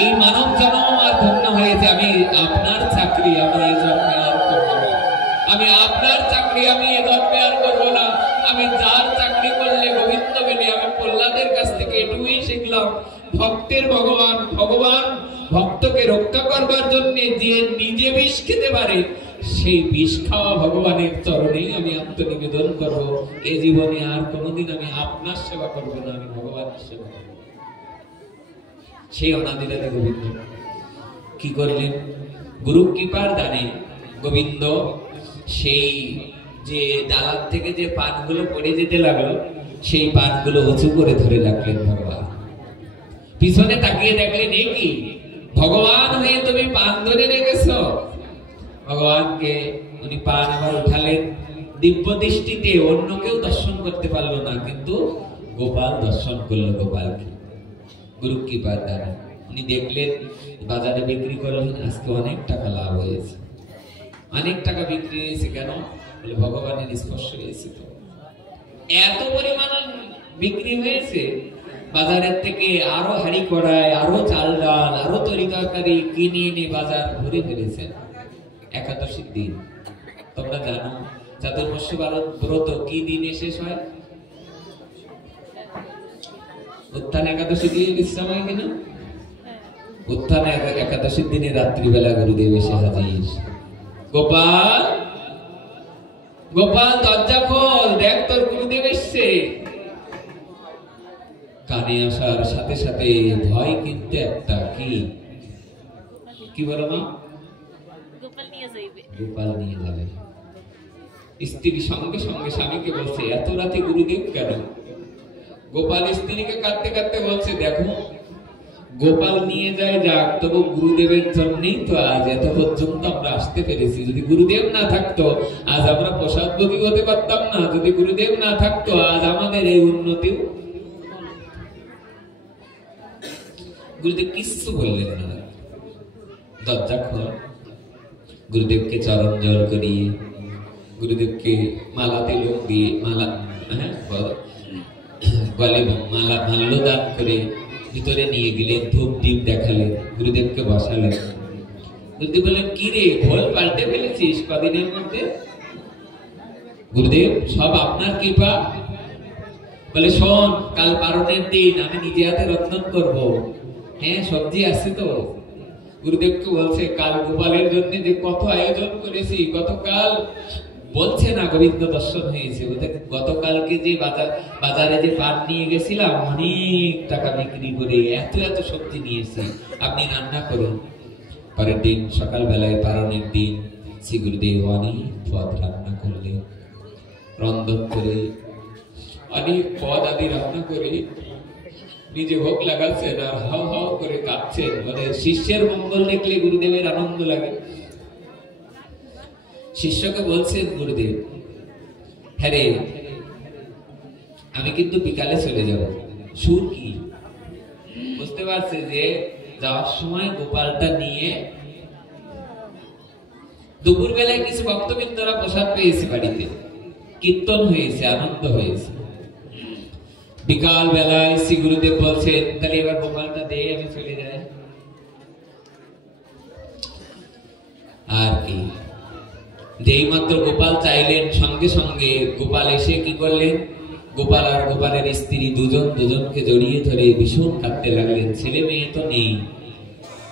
এই মানব জন্ম আমার ধন্য হয়েছে। আমি আপনার চাকরি আমি এ জন্মে আর করবো না। আমি আপনার চাকরি আমি এ জন্মে আর করবো না। আমি যার চাকরি করলে গোবিন্দ মেনে, আমি প্রহ্লাদের কাছ থেকে এটুকুই শিখলাম, ভক্তের ভগবান, ভগবান ভক্তকে রক্ষা করবার জন্য যে নিজে বিষ খেতে পারে, সেই বিষ খাওয়া ভগবানের চরণেই আমি আত্মনিবেদন করব। এ জীবনে আর কোনোদিন আমি আপনার সেবা করব না, আমি ভগবানের সেবা করব। সেই অনাদিরাদি গোবিন্দ কি করলেন? গুরু কৃপার দানে গোবিন্দ সেই যে ডালার থেকে যে পানগুলো পড়ে যেতে লাগলো, সেই পানগুলো উঁচু করে ধরে রাখলেন ভগবান। পিছনে তাকিয়ে দেখলেন, এ কি ভগবান হয়ে তুমি পান ধরে রেখেছ? ভগবানকে উনি পান আবার উঠালেন। দিব্য দৃষ্টিতে অন্য কেউ দর্শন করতে পারলো না, কিন্তু গোপাল দর্শন করলো গোপালকে। গুরু কৃপার দ্বারা উনি দেখলেন, বাজারে বিক্রি করলেন, আজকে অনেক টাকা লাভ হয়েছে। অনেক টাকা বিক্রি হয়েছে কেন? বলে, ভগবানের স্পর্শ হয়েছে। তো এত পরিমাণ বিক্রি হয়েছে, বাজারের থেকে আরো হাড়ি কড়াই, আরো চাল ডাল, আরো তরি তরকারি কিনে এনে বাজার ভরে ফেলেছেন। একাদশীর দিন, তোমরা জানো চাতুর্মাস্য ব্রত কি দিনে শেষ হয়? উত্থান একাদশী দিয়ে বিশ্রাম হয় কিনা? উত্থান একাদশীর দিনে রাত্রিবেলা গুরুদেব এসে হাজির। গোপাল, গোপাল দরজা খোল, দেখ তোর গুরুদেব এসছে। কানে আসার সাথে সাথে ভয় কিন্তু একটা, কি কি বলো মা? গোপাল নিয়ে যাবে। স্ত্রী সঙ্গে সঙ্গে স্বামীকে বলছে, এত রাতে গুরুদেব কেন? গোপাল স্ত্রীকে কাঁদতে কাঁদতে বলছে, দেখো গোপাল নিয়ে যায় যাক, তবু গুরুদেবের জন্যই তো আজ এত পর্যন্ত আমরা আসতে পেরেছি। যদি গুরুদেব না থাকতো আজ আমরা প্রসাদভোগী হতে পারতাম না। যদি গুরুদেব না থাকতো আজ আমাদের এই উন্নতি। গুরুদেব কিছু বললেন না। দরজা খোল, গুরুদেবকে চরণ জল করিয়ে, গুরুদেবকে মালা তিলক দিয়ে, মালা গলে মালা মাল্যদান করে ভিতরে নিয়ে গেলেন, ধূপ দ্বীপ দেখালেন, গুরুদেবকে বসালেন। গুরুদেব বললেন, কি রে ভোল পাল্টে ফেলেছিস কদিনের মধ্যে? গুরুদেব, সব আপনার কৃপা। বলে, শোন, কাল পারণের দিন আমি নিজে হাতে রন্ধন করবো। হ্যাঁ, সবজি আছে তো। গুরুদেবকে বলছে, কাল গোপালের জন্য যে কত আয়োজন করেছি, গতকাল বলছে না গোবিন্দ দর্শন হয়েছে। গতকালকে যে বাজারে যে পান নিয়ে গেছিলাম, অনেক টাকা বিক্রি করে এত এত সবজি নিয়েছি, আপনি রান্না করুন। পরের দিন সকালবেলায় পারণের দিন শ্রী গুরুদেব অনেক পদ রান্না করলেন। রন্ধন করে অনেক পদ আদি রান্না করে নিজে ভোগ লাগাচ্ছেন আর হাও হাও করে কাঁদছেন। মানে শিষ্যের মঙ্গল দেখলে গুরুদেবের আনন্দ লাগে। শিষ্যকে বলছেন, গুরুদেব, হ্যাঁ রে, আমি কিন্তু বিকালে চলে যাব। সুর কি? বুঝতে পারছে যে যাওয়ার সময় গোপালটা নিয়ে। দুপুর বেলায় কিছু ভক্তবৃন্দরা প্রসাদ পেয়েছে, বাড়িতে কীর্তন হয়েছে, আনন্দ হয়েছে। বিকাল বেলায় শ্রী গুরুদেব বলছেন, তাহলে এবার গোপালটা দে, আমি চলে যাই। আর কি, যেই মাত্র গোপাল চাইলেন, সঙ্গে সঙ্গে গোপাল এসে কি করলেন? গোপাল আর গোপালের স্ত্রী দুজন দুজনকে জড়িয়ে ধরে ভীষণ কাঁদতে লাগলেন। ছেলে মেয়ে তো নেই,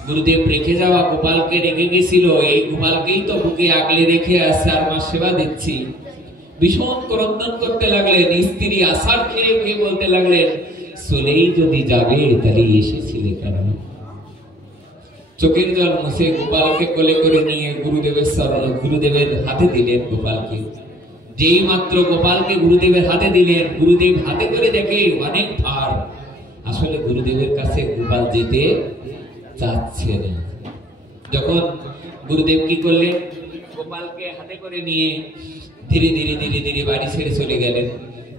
গুরুদেব রেখে যাওয়া গোপালকে রেখে গেছিল, এই গোপালকেই তো বুকে আগলে রেখে আজ 4 মাস সেবা দিচ্ছি। ভীষণ ক্রন্দন করতে লাগলেন। স্ত্রী আশার ফিরে ফিরে বলতে লাগলেন, চলেই যদি যাবে তাহলে এসেছিলে কেন? চোখের জল মুছে গোপালকে কোলে করে নিয়ে গুরুদেবের হাতে দিলেন গোপালকে। যেই মাত্র গোপালকে গুরুদেবের হাতে দিলেন, গুরুদেব হাতে করে দেখে অনেক ভার। আসলে গুরুদেবের কাছে গোপাল যেতে চাচ্ছে না। যখন গুরুদেব কি করলেন, গোপালকে হাতে করে নিয়ে ধীরে ধীরে ধীরে ধীরে বাড়ি ছেড়ে চলে গেলেন।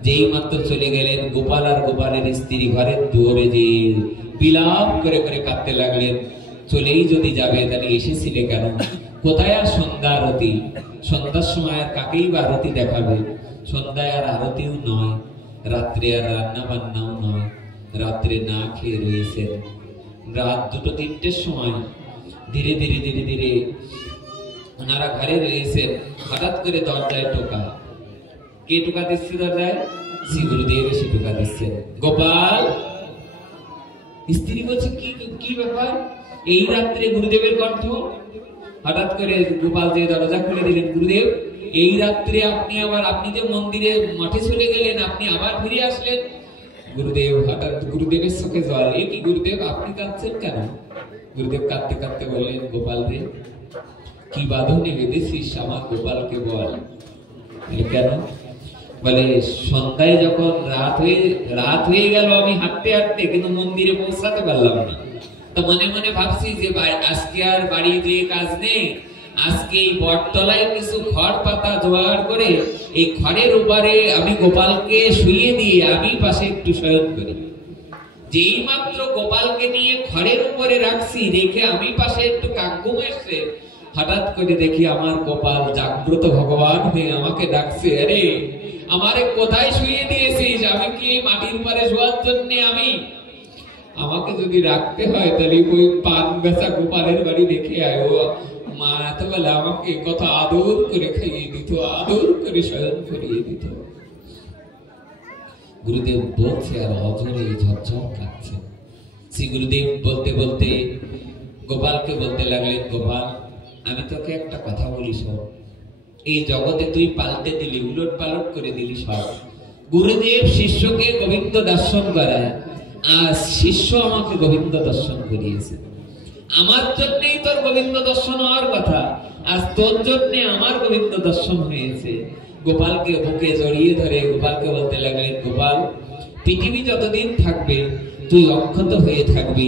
যেই মাত্র চলে গেলেন, গোপাল আর গোপালের স্ত্রী ঘরের দুয়ারে যে বিলাপ করে করে কাঁদতে লাগলেন, চলেই যদি যাবে তাহলে এসেছিলে কেন? কোথায় আর সন্ধ্যা আরতি? সন্ধ্যার সময় আর কাকেই বা আরতি দেখাবে? সন্ধ্যায় আর আরতিও নয়, রাত্রে আর রান্না বান্নাও নয়, রাত্রে না খেয়ে রয়েছেন। রাত 2-3টের সময় ধীরে ধীরে ধীরে ধীরে ওনারা ঘরে রয়েছেন। হঠাৎ করে দরজায় টোকা। কে টোকা দিচ্ছে দরজায়? শ্রী গুরুদেব এসে টোকা দিচ্ছেন। গোপাল। স্ত্রী বলছে, কি ব্যাপার? এই রাত্রে গুরুদেবের কণ্ঠ। হঠাৎ করে গোপাল যে দরজা খুলে দিলেন, গুরুদেব এই রাত্রে আপনি যে মন্দিরে মাঠে চলে গেলেন, আপনি আবার ফিরে আসলেন। গুরুদেব হঠাৎ, গুরুদেবের চোখে জল। এ কি গুরুদেব, আপনি কাঁদছেন কেন? গুরুদেব কাঁদতে কাঁদতে বললেন, গোপাল রে, কি বাঁধনে বেঁধেছিস আমার গোপালকে বল। কেন? বলে, সন্ধ্যায় যখন রাত হয়ে গেল, আমি হাঁটতে হাঁটতে কিন্তু মন্দিরে পৌঁছাতে পারলাম না। তো মনে মনে ভাবছি যে আজকে আর বাড়ি দিয়ে কাজ নেই, আজকে এই বটতলায় কিছু খড় পাতা জোগাড় করে এই খড়ের উপরে আমি গোপালকে শুইয়ে দিয়ে আমি পাশে একটু শয়ন করি। যেই মাত্র গোপালকে নিয়ে খড়ের উপরে রাখছি, রেখে আমি পাশে একটু কাকঘুম এসছে, হঠাৎ করে দেখি আমার গোপাল জাগ্রত ভগবান হয়ে আমাকে ডাকছে, আরে আমারে কোথায় শুইয়ে দিয়েছিস? আমি কি মাটির উপরে শোয়ার জন্য? আমাকে যদি রাখতে হয় তাহলে ওই পান বেচা গোপালের বাড়ি রেখে আয়। ও মা এতবেলা আমাকে কত আদর করে খাইয়ে দিত, আদর করে শয়ন করিয়ে দিত। গুরুদেব বলছে আর অজরে ঝরঝর কাঁদছে। শ্রী গুরুদেব বলতে বলতে গোপালকে বলতে লাগলেন, গোপাল আমি তোকে একটা কথা বলি শোন। এই জগতে তুই পাল্টে দিলি, উলট পালট করে দিলি সব। গুরুদেব শিষ্যকে গোবিন্দ দর্শন করায়, আর শিষ্য আমাকে গোবিন্দ দর্শন করিয়েছে। আমার জন্যই তোর গোবিন্দ দর্শন হওয়ার কথা, আজ তোর জন্যে আমার গোবিন্দ দর্শন হয়েছে। গোপালকে বুকে জড়িয়ে ধরে গোপালকে বলতে লাগলেন, গোপাল পৃথিবী যতদিন থাকবে তুই অক্ষত হয়ে থাকবি।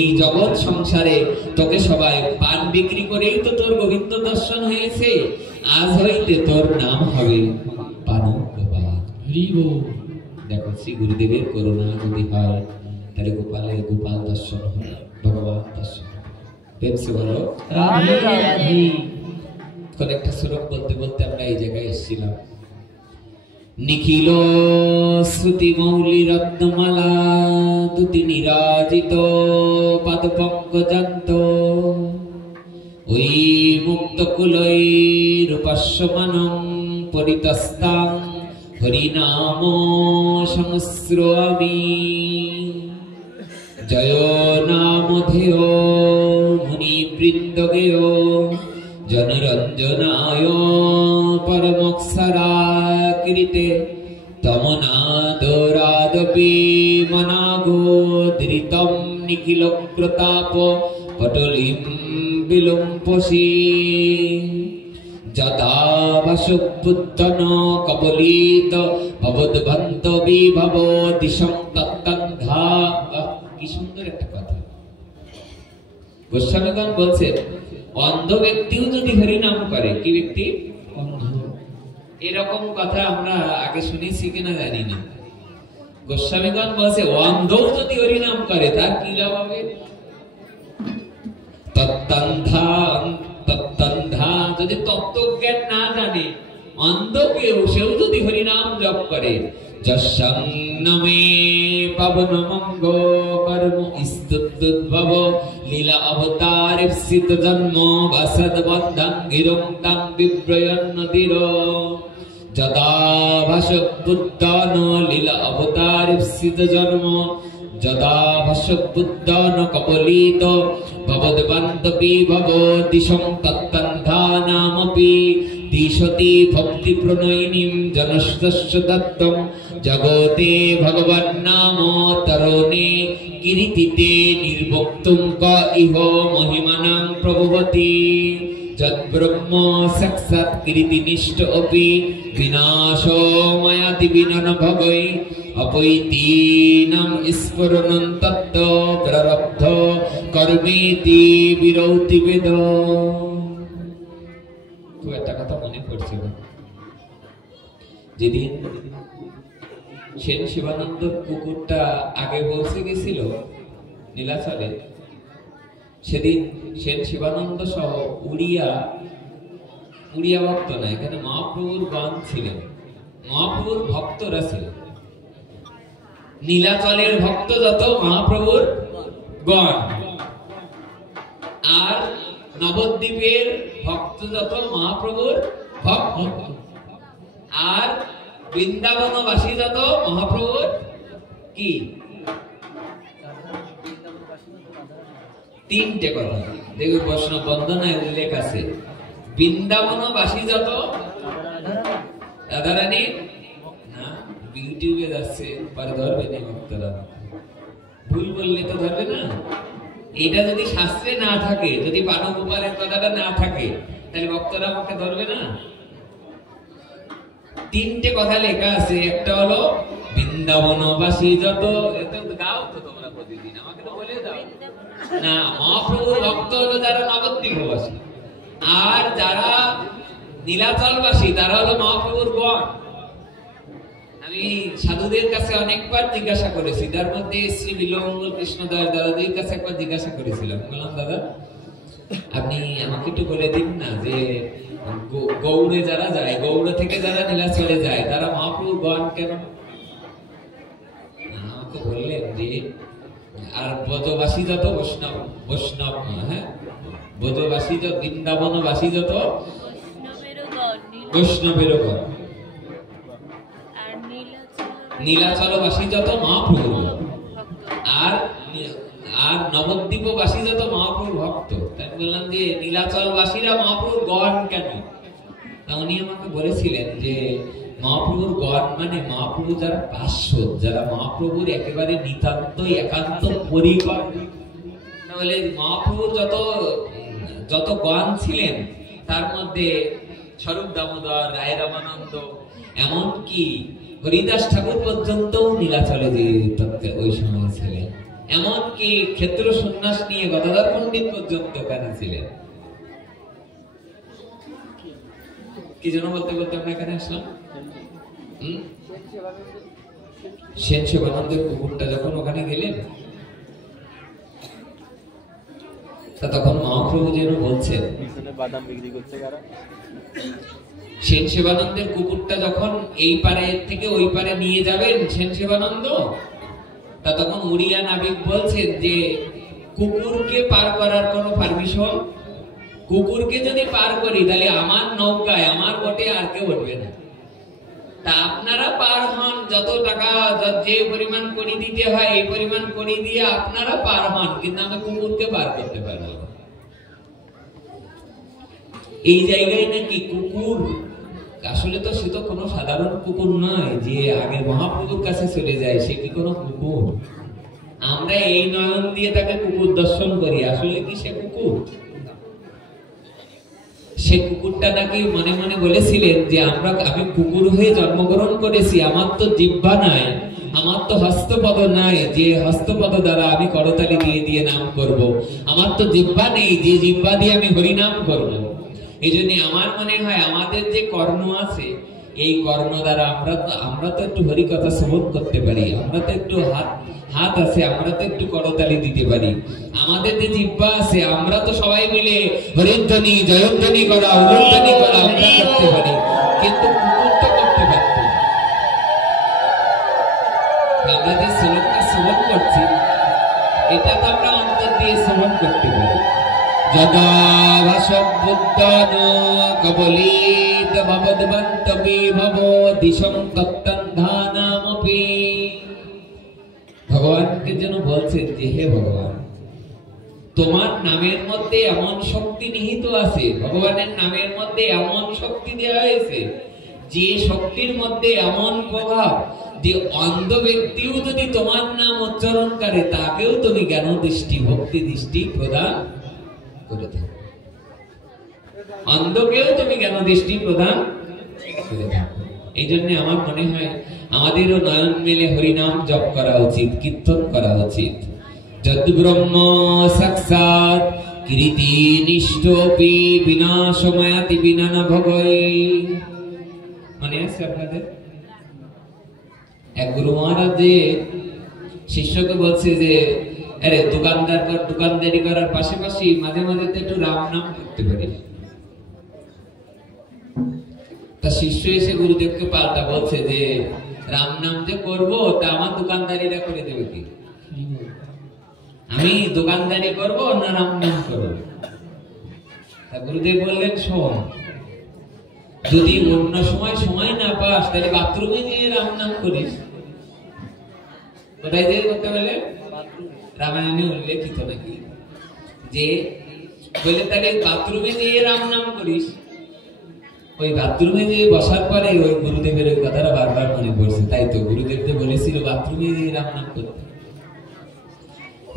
এই জগৎ সংসারে তোকে সবাই পান বিক্রি করেই তো তোর গোবিন্দ দর্শন হয়েছে। আজ হইতে তোর নাম হবে পানু গোপাল। দেখো শ্রী গুরুদেবের করুণা যদি হয় তাহলে গোপালের গোপাল দর্শন হয়, ভগবান দর্শন। প্রেমসে বলো কোন একটা শ্লোক বলতে বলতে আমরা এই জায়গায় এসেছিলাম। নিখিল শ্রুতি মৌলি রত্নমালা দুতি নিরাজিত পাদ পঙ্কজান্ত ওই মুক্ত কুলই রূপাস্যমানং পরিতস্তাং হরিনাম সংশ্রয়ামি। জয় নামধেয় মুনি বৃন্দগেয় জনরঞ্জনায় পরমক্ষরাকৃতে তমনাদরাদপি মনাগোদৃতম নিখিল প্রতাপ পটলিম বিলম্পসি। যদা বাসুবুদ্ধন কবলিত ভবদ্ভন্ত বিভব দিশং তত্তন্ধা। কি সুন্দর একটা কথা। গোস্বামীগণ বলছেন, অন্ধ ব্যক্তিও যদি হরিনাম করে, কি ব্যক্তি? অন্ধ। এরকম কথা আমরা আগে শুনেছি কিনা জানি না। গোস্বামীগণ বলছে, অন্ধও যদি হরিনাম করে তার কি লাভ হবে? তত্তন্ধা, যদি তত্ত্বজ্ঞান না জানে, অন্ধ কেউ সেও যদি হরিনাম জপ করে, যশং নমে পাবন মঙ্গ কর্ম ইস্তুদ্ভব লীলা অবতারিপসিত জন্ম বাসদ বদ্ধং গিরং তং বিব্রয়ন নদীর। যদা ভাসবুদ্ধান লীলা অবতারিপসিত জন্ম যদা ভাসবুদ্ধান কপলিত ভবদ্বান্তপি ভবদিশং তত্তন্ধানামপি দিশতি ভক্তি প্রণয়িনীম জনস্তস্য দত্তং জগতে ভগবান নাম তরণে কীর্তিতে নির্বক্তুং ক ইহ মহিমানাং প্রভবতি যদ্ব্রহ্ম সাক্ষাৎ কীর্তিনিষ্ঠ অপি বিনাশো মায়াতি বিনন ভগৈ অপৈতীনাম স্ফুরণং তত্ত্ব প্রারব্ধ কর্মেতি বিরৌতি বেদ। খুব একটা কথা মনে পড়ছিল, যেদিন সেন শিবানন্দ কুকুরটা আগে পৌঁছে গেছিল নীলাচলে, সেদিন সেন শিবানন্দ সহ উড়িয়া ভক্ত না, এখানে মহাপ্রভুর গণ ছিলেন, মহাপ্রভুর ভক্তরা ছিলেন। নীলাচলের ভক্ত যত মহাপ্রভুর গণ, আর নবদ্বীপের ভক্ত যত মহাপ্রভুর ভক্ত, আর বৃন্দাবনবাসী যত মহাপ্রভুর কি তিনটে কথা দেখবে বৈষ্ণব বন্দনায় উল্লেখ আছে। বৃন্দাবনবাসী যত রাধারানী না, ইউটিউবে যাচ্ছে পরে ধরবে না ভক্তরা, ভুল বললে তো ধরবে না। এটা যদি শাস্ত্রে না থাকে, যদি পানগোপালের কথাটা না থাকে, তাহলে ভক্তরা আমাকে ধরবে না। তিনটে কথা লেখা আছে, একটা হলো বৃন্দাবনবাসী যত, এত গাও তো তোমরা প্রতিদিন, আমাকে তো বলে দাও না। মহাপ্রভুর ভক্ত হলো যারা নবদ্বীপবাসী, আর যারা নীলাচলবাসী তারা হলো মহাপ্রভুর গণ। আমি সাধুদের কাছে অনেকবার জিজ্ঞাসা করেছি, তার মধ্যে শ্রী বিল্বমঙ্গল কৃষ্ণদাস দাদাদের কাছে একবার জিজ্ঞাসা করেছিলাম, বললাম দাদা আপনি আমাকে একটু বলে দিন না যে গৌড়ে যারা যায়, গৌড় থেকে যারা নীলাচলে যায়, তারা মহাপ্রভুর গণ কেন? আমাকে বললেন যে আর ব্রজবাসী যত বৈষ্ণব হ্যাঁ, ব্রজবাসী যত, বৃন্দাবনবাসী যত বৈষ্ণবেরও গণ, নীলাচলবাসী যত মহাপ্রভুর, আর নবদ্বীপবাসী যত মহাপ্রভুর ভক্ত। তাই বললাম যে নীলাচলবাসীরা মহাপ্রভুর গণ কেন? উনি আমাকে বলেছিলেন যে মহাপ্রভুর গণ মানে মহাপ্রভু যারা পার্শ্বদ, যারা মহাপ্রভুর একেবারে নিতান্তই একান্ত পরিকর। তাহলে মহাপ্রভুর যত গণ ছিলেন, তার মধ্যে স্বরূপ দামোদর, রায় রামানন্দ, এমনকি হরিদাস ঠাকুর পর্যন্ত নীলাচলে যে ওই সময় ছিলেন, এমনকি ক্ষেত্র সন্ন্যাস নিয়ে গদাধর পণ্ডিত পর্যন্ত ওখানে ছিলেন। কি যেন বলতে বলতে আমরা এখানে আসলাম, সেন শিবানন্দের কুকুরটা যখন ওখানে গেলেন, তখন মহাপ্রভু যেন বলছেন, বাদাম বিক্রি করছে কারা, সেন শিবানন্দের কুকুরটা যখন এই পারে থেকে ওই পারে নিয়ে যাবেন সেন শিবানন্দ, তখন উড়িয়া নাবিক বলছেন যে কুকুরকে পার করার কোনো পারমিশন, কুকুরকে যদি পার করি তাহলে আমার নৌকায় আমার বোটে আর কেউ উঠবে না, তা আপনারা পার হন, যত টাকা যে পরিমাণ করি দিতে হয় এই পরিমাণ করি দিয়ে আপনারা পার হন, কিন্তু আমি কুকুরকে পার করতে পারবো না। এই জায়গায় নাকি কুকুর, আসলে তো সে তো কোনো সাধারণ কুকুর নয় যে আগে মহাপ্রভুর কাছে চলে যায়, সে কি কোনো কুকুর? আমরা এই নয়ন দিয়ে তাকে কুকুর দর্শন করি, আসলে কি সে কুকুর? সে কুকুরটা নাকি মনে মনে বলেছিলেন যে আমি কুকুর হয়ে জন্মগ্রহণ করেছি, আমার তো জিহ্বা নাই, আমার তো হস্তপদ নাই যে হস্তপদ দ্বারা আমি করতালি দিয়ে দিয়ে নাম করব, আমার তো জিহ্বা নেই যে জিহ্বা দিয়ে আমি হরিনাম করব। এই জন্য আমার মনে হয় আমাদের যে কর্ণ আছে, এই কর্ণ দ্বারা আমরা তো একটু হরি কথা শ্রবণ করতে পারি, আমরা তো একটু হাত আছে, আমরা তো একটু করতালি দিতে পারি, আমাদের যে জিহ্বা আছে আমরা তো সবাই মিলে হরিধ্বনি জয়ধ্বনি করা উলধ্বনি করা আমরা করতে পারি, কিন্তু কুকুর তো করতে পারত। আমরা যে শ্লোকটা শ্রবণ করছি এটা তো আমরা অন্তর দিয়ে শ্রবণ করতে পারি। যদা ভাসবুদ্ধান কবলিত ভবদ্বন্তপি ভব দিশং তত্তন্ধানামপি। ভগবানকে যেন বলছেন যে হে ভগবান, তোমার নামের মধ্যে এমন শক্তি নিহিত আছে, ভগবানের নামের মধ্যে এমন শক্তি দেওয়া হয়েছে যে শক্তির মধ্যে এমন প্রভাব যে অন্ধ ব্যক্তিও যদি তোমার নাম উচ্চারণ করে তাকেও তুমি জ্ঞান দৃষ্টি ভক্তি দৃষ্টি প্রদান করে থাকো, অন্ধকেও তুমি জ্ঞান দৃষ্টি প্রদান করে থাকো। এই জন্য আমার মনে হয় আমাদেরও নয়ন মেলে হরিনাম জপ করা উচিত, কীর্তন করা উচিত। যদ ব্রহ্ম সাক্ষাৎ কীর্তি নিষ্ঠপি বিনাশময়াতি বিনা ন ভগয়ে। মনে আছে আপনাদের? এক গুরু মহারাজ যে শিষ্যকে বলছে যে আরে দোকানদারি করার পাশাপাশি মাঝে মাঝে তো একটু রাম নাম করতে পারিস। তা শিষ্য এসে গুরুদেবকে পাল্টা বলছে যে রাম নাম যে করবো তা আমার দোকানদারিটা করে দেবে কি? আমি দোকানদারি করবো না রাম নাম করবো? তা গুরুদেব বললেন শোন, যদি অন্য সময় না পাস তাহলে বাথরুমে গিয়ে রাম নাম করিস। কোথায় দিয়ে করতে বলে? রামায়ণে উল্লেখিত নাকি যে বলে তাহলে বাথরুমে গিয়ে রাম নাম করিস। ওই বাথরুমে যে বসার পরে ওই গুরুদেবের ওই কথাটা বারবার মনে পড়ছে। তাই তো গুরুদেব যে বলেছিল বাথরুমে গিয়ে রাম নাম করতে,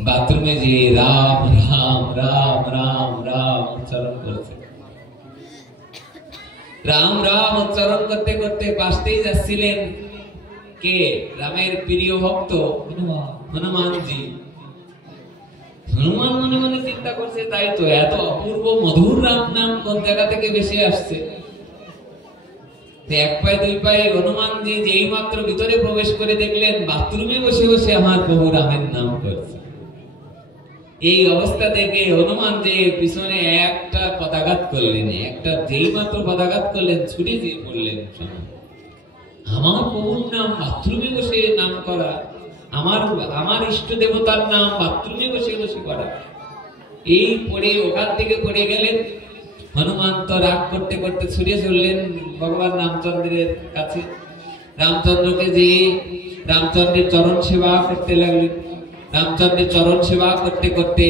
বাথরুমে যে রাম রাম রাম রাম রাম উচ্চারণ করছে। রাম রাম উচ্চারণ করতে করতে পাশতেই যাচ্ছিলেন কে? রামের প্রিয় ভক্ত হনুমানজি। হনুমান মনে মনে চিন্তা করছে তাই তো এত অপূর্ব মধুর রাম নাম কোন জায়গা থেকে বেশি আসছে। এক পায়ে দুই পায়ে হনুমানজি যেই মাত্র ভিতরে প্রবেশ করে দেখলেন বাথরুমে বসে বসে আমার প্রভু রামের নাম করছে। এই অবস্থা দেখে হনুমান যে পিছনে একটা পদাঘাত করলেন, একটা যেই মাত্র পদাঘাত করলেন ছুটে যেয়ে পড়লেন, আমার প্রভুর নাম বাথরুমে বসে নাম করা, আমার ইষ্ট দেবতার নাম বাথরুমে বসে বসে করা। এই পড়ে ওখান থেকে পড়ে গেলেন। হনুমান তো রাগ করতে করতে ছুটে চললেন ভগবান রামচন্দ্রের কাছে। রামচন্দ্রকে যে রামচন্দ্রের চরণ সেবা করতে লাগলেন। রামচন্দ্রের চরণ সেবা করতে করতে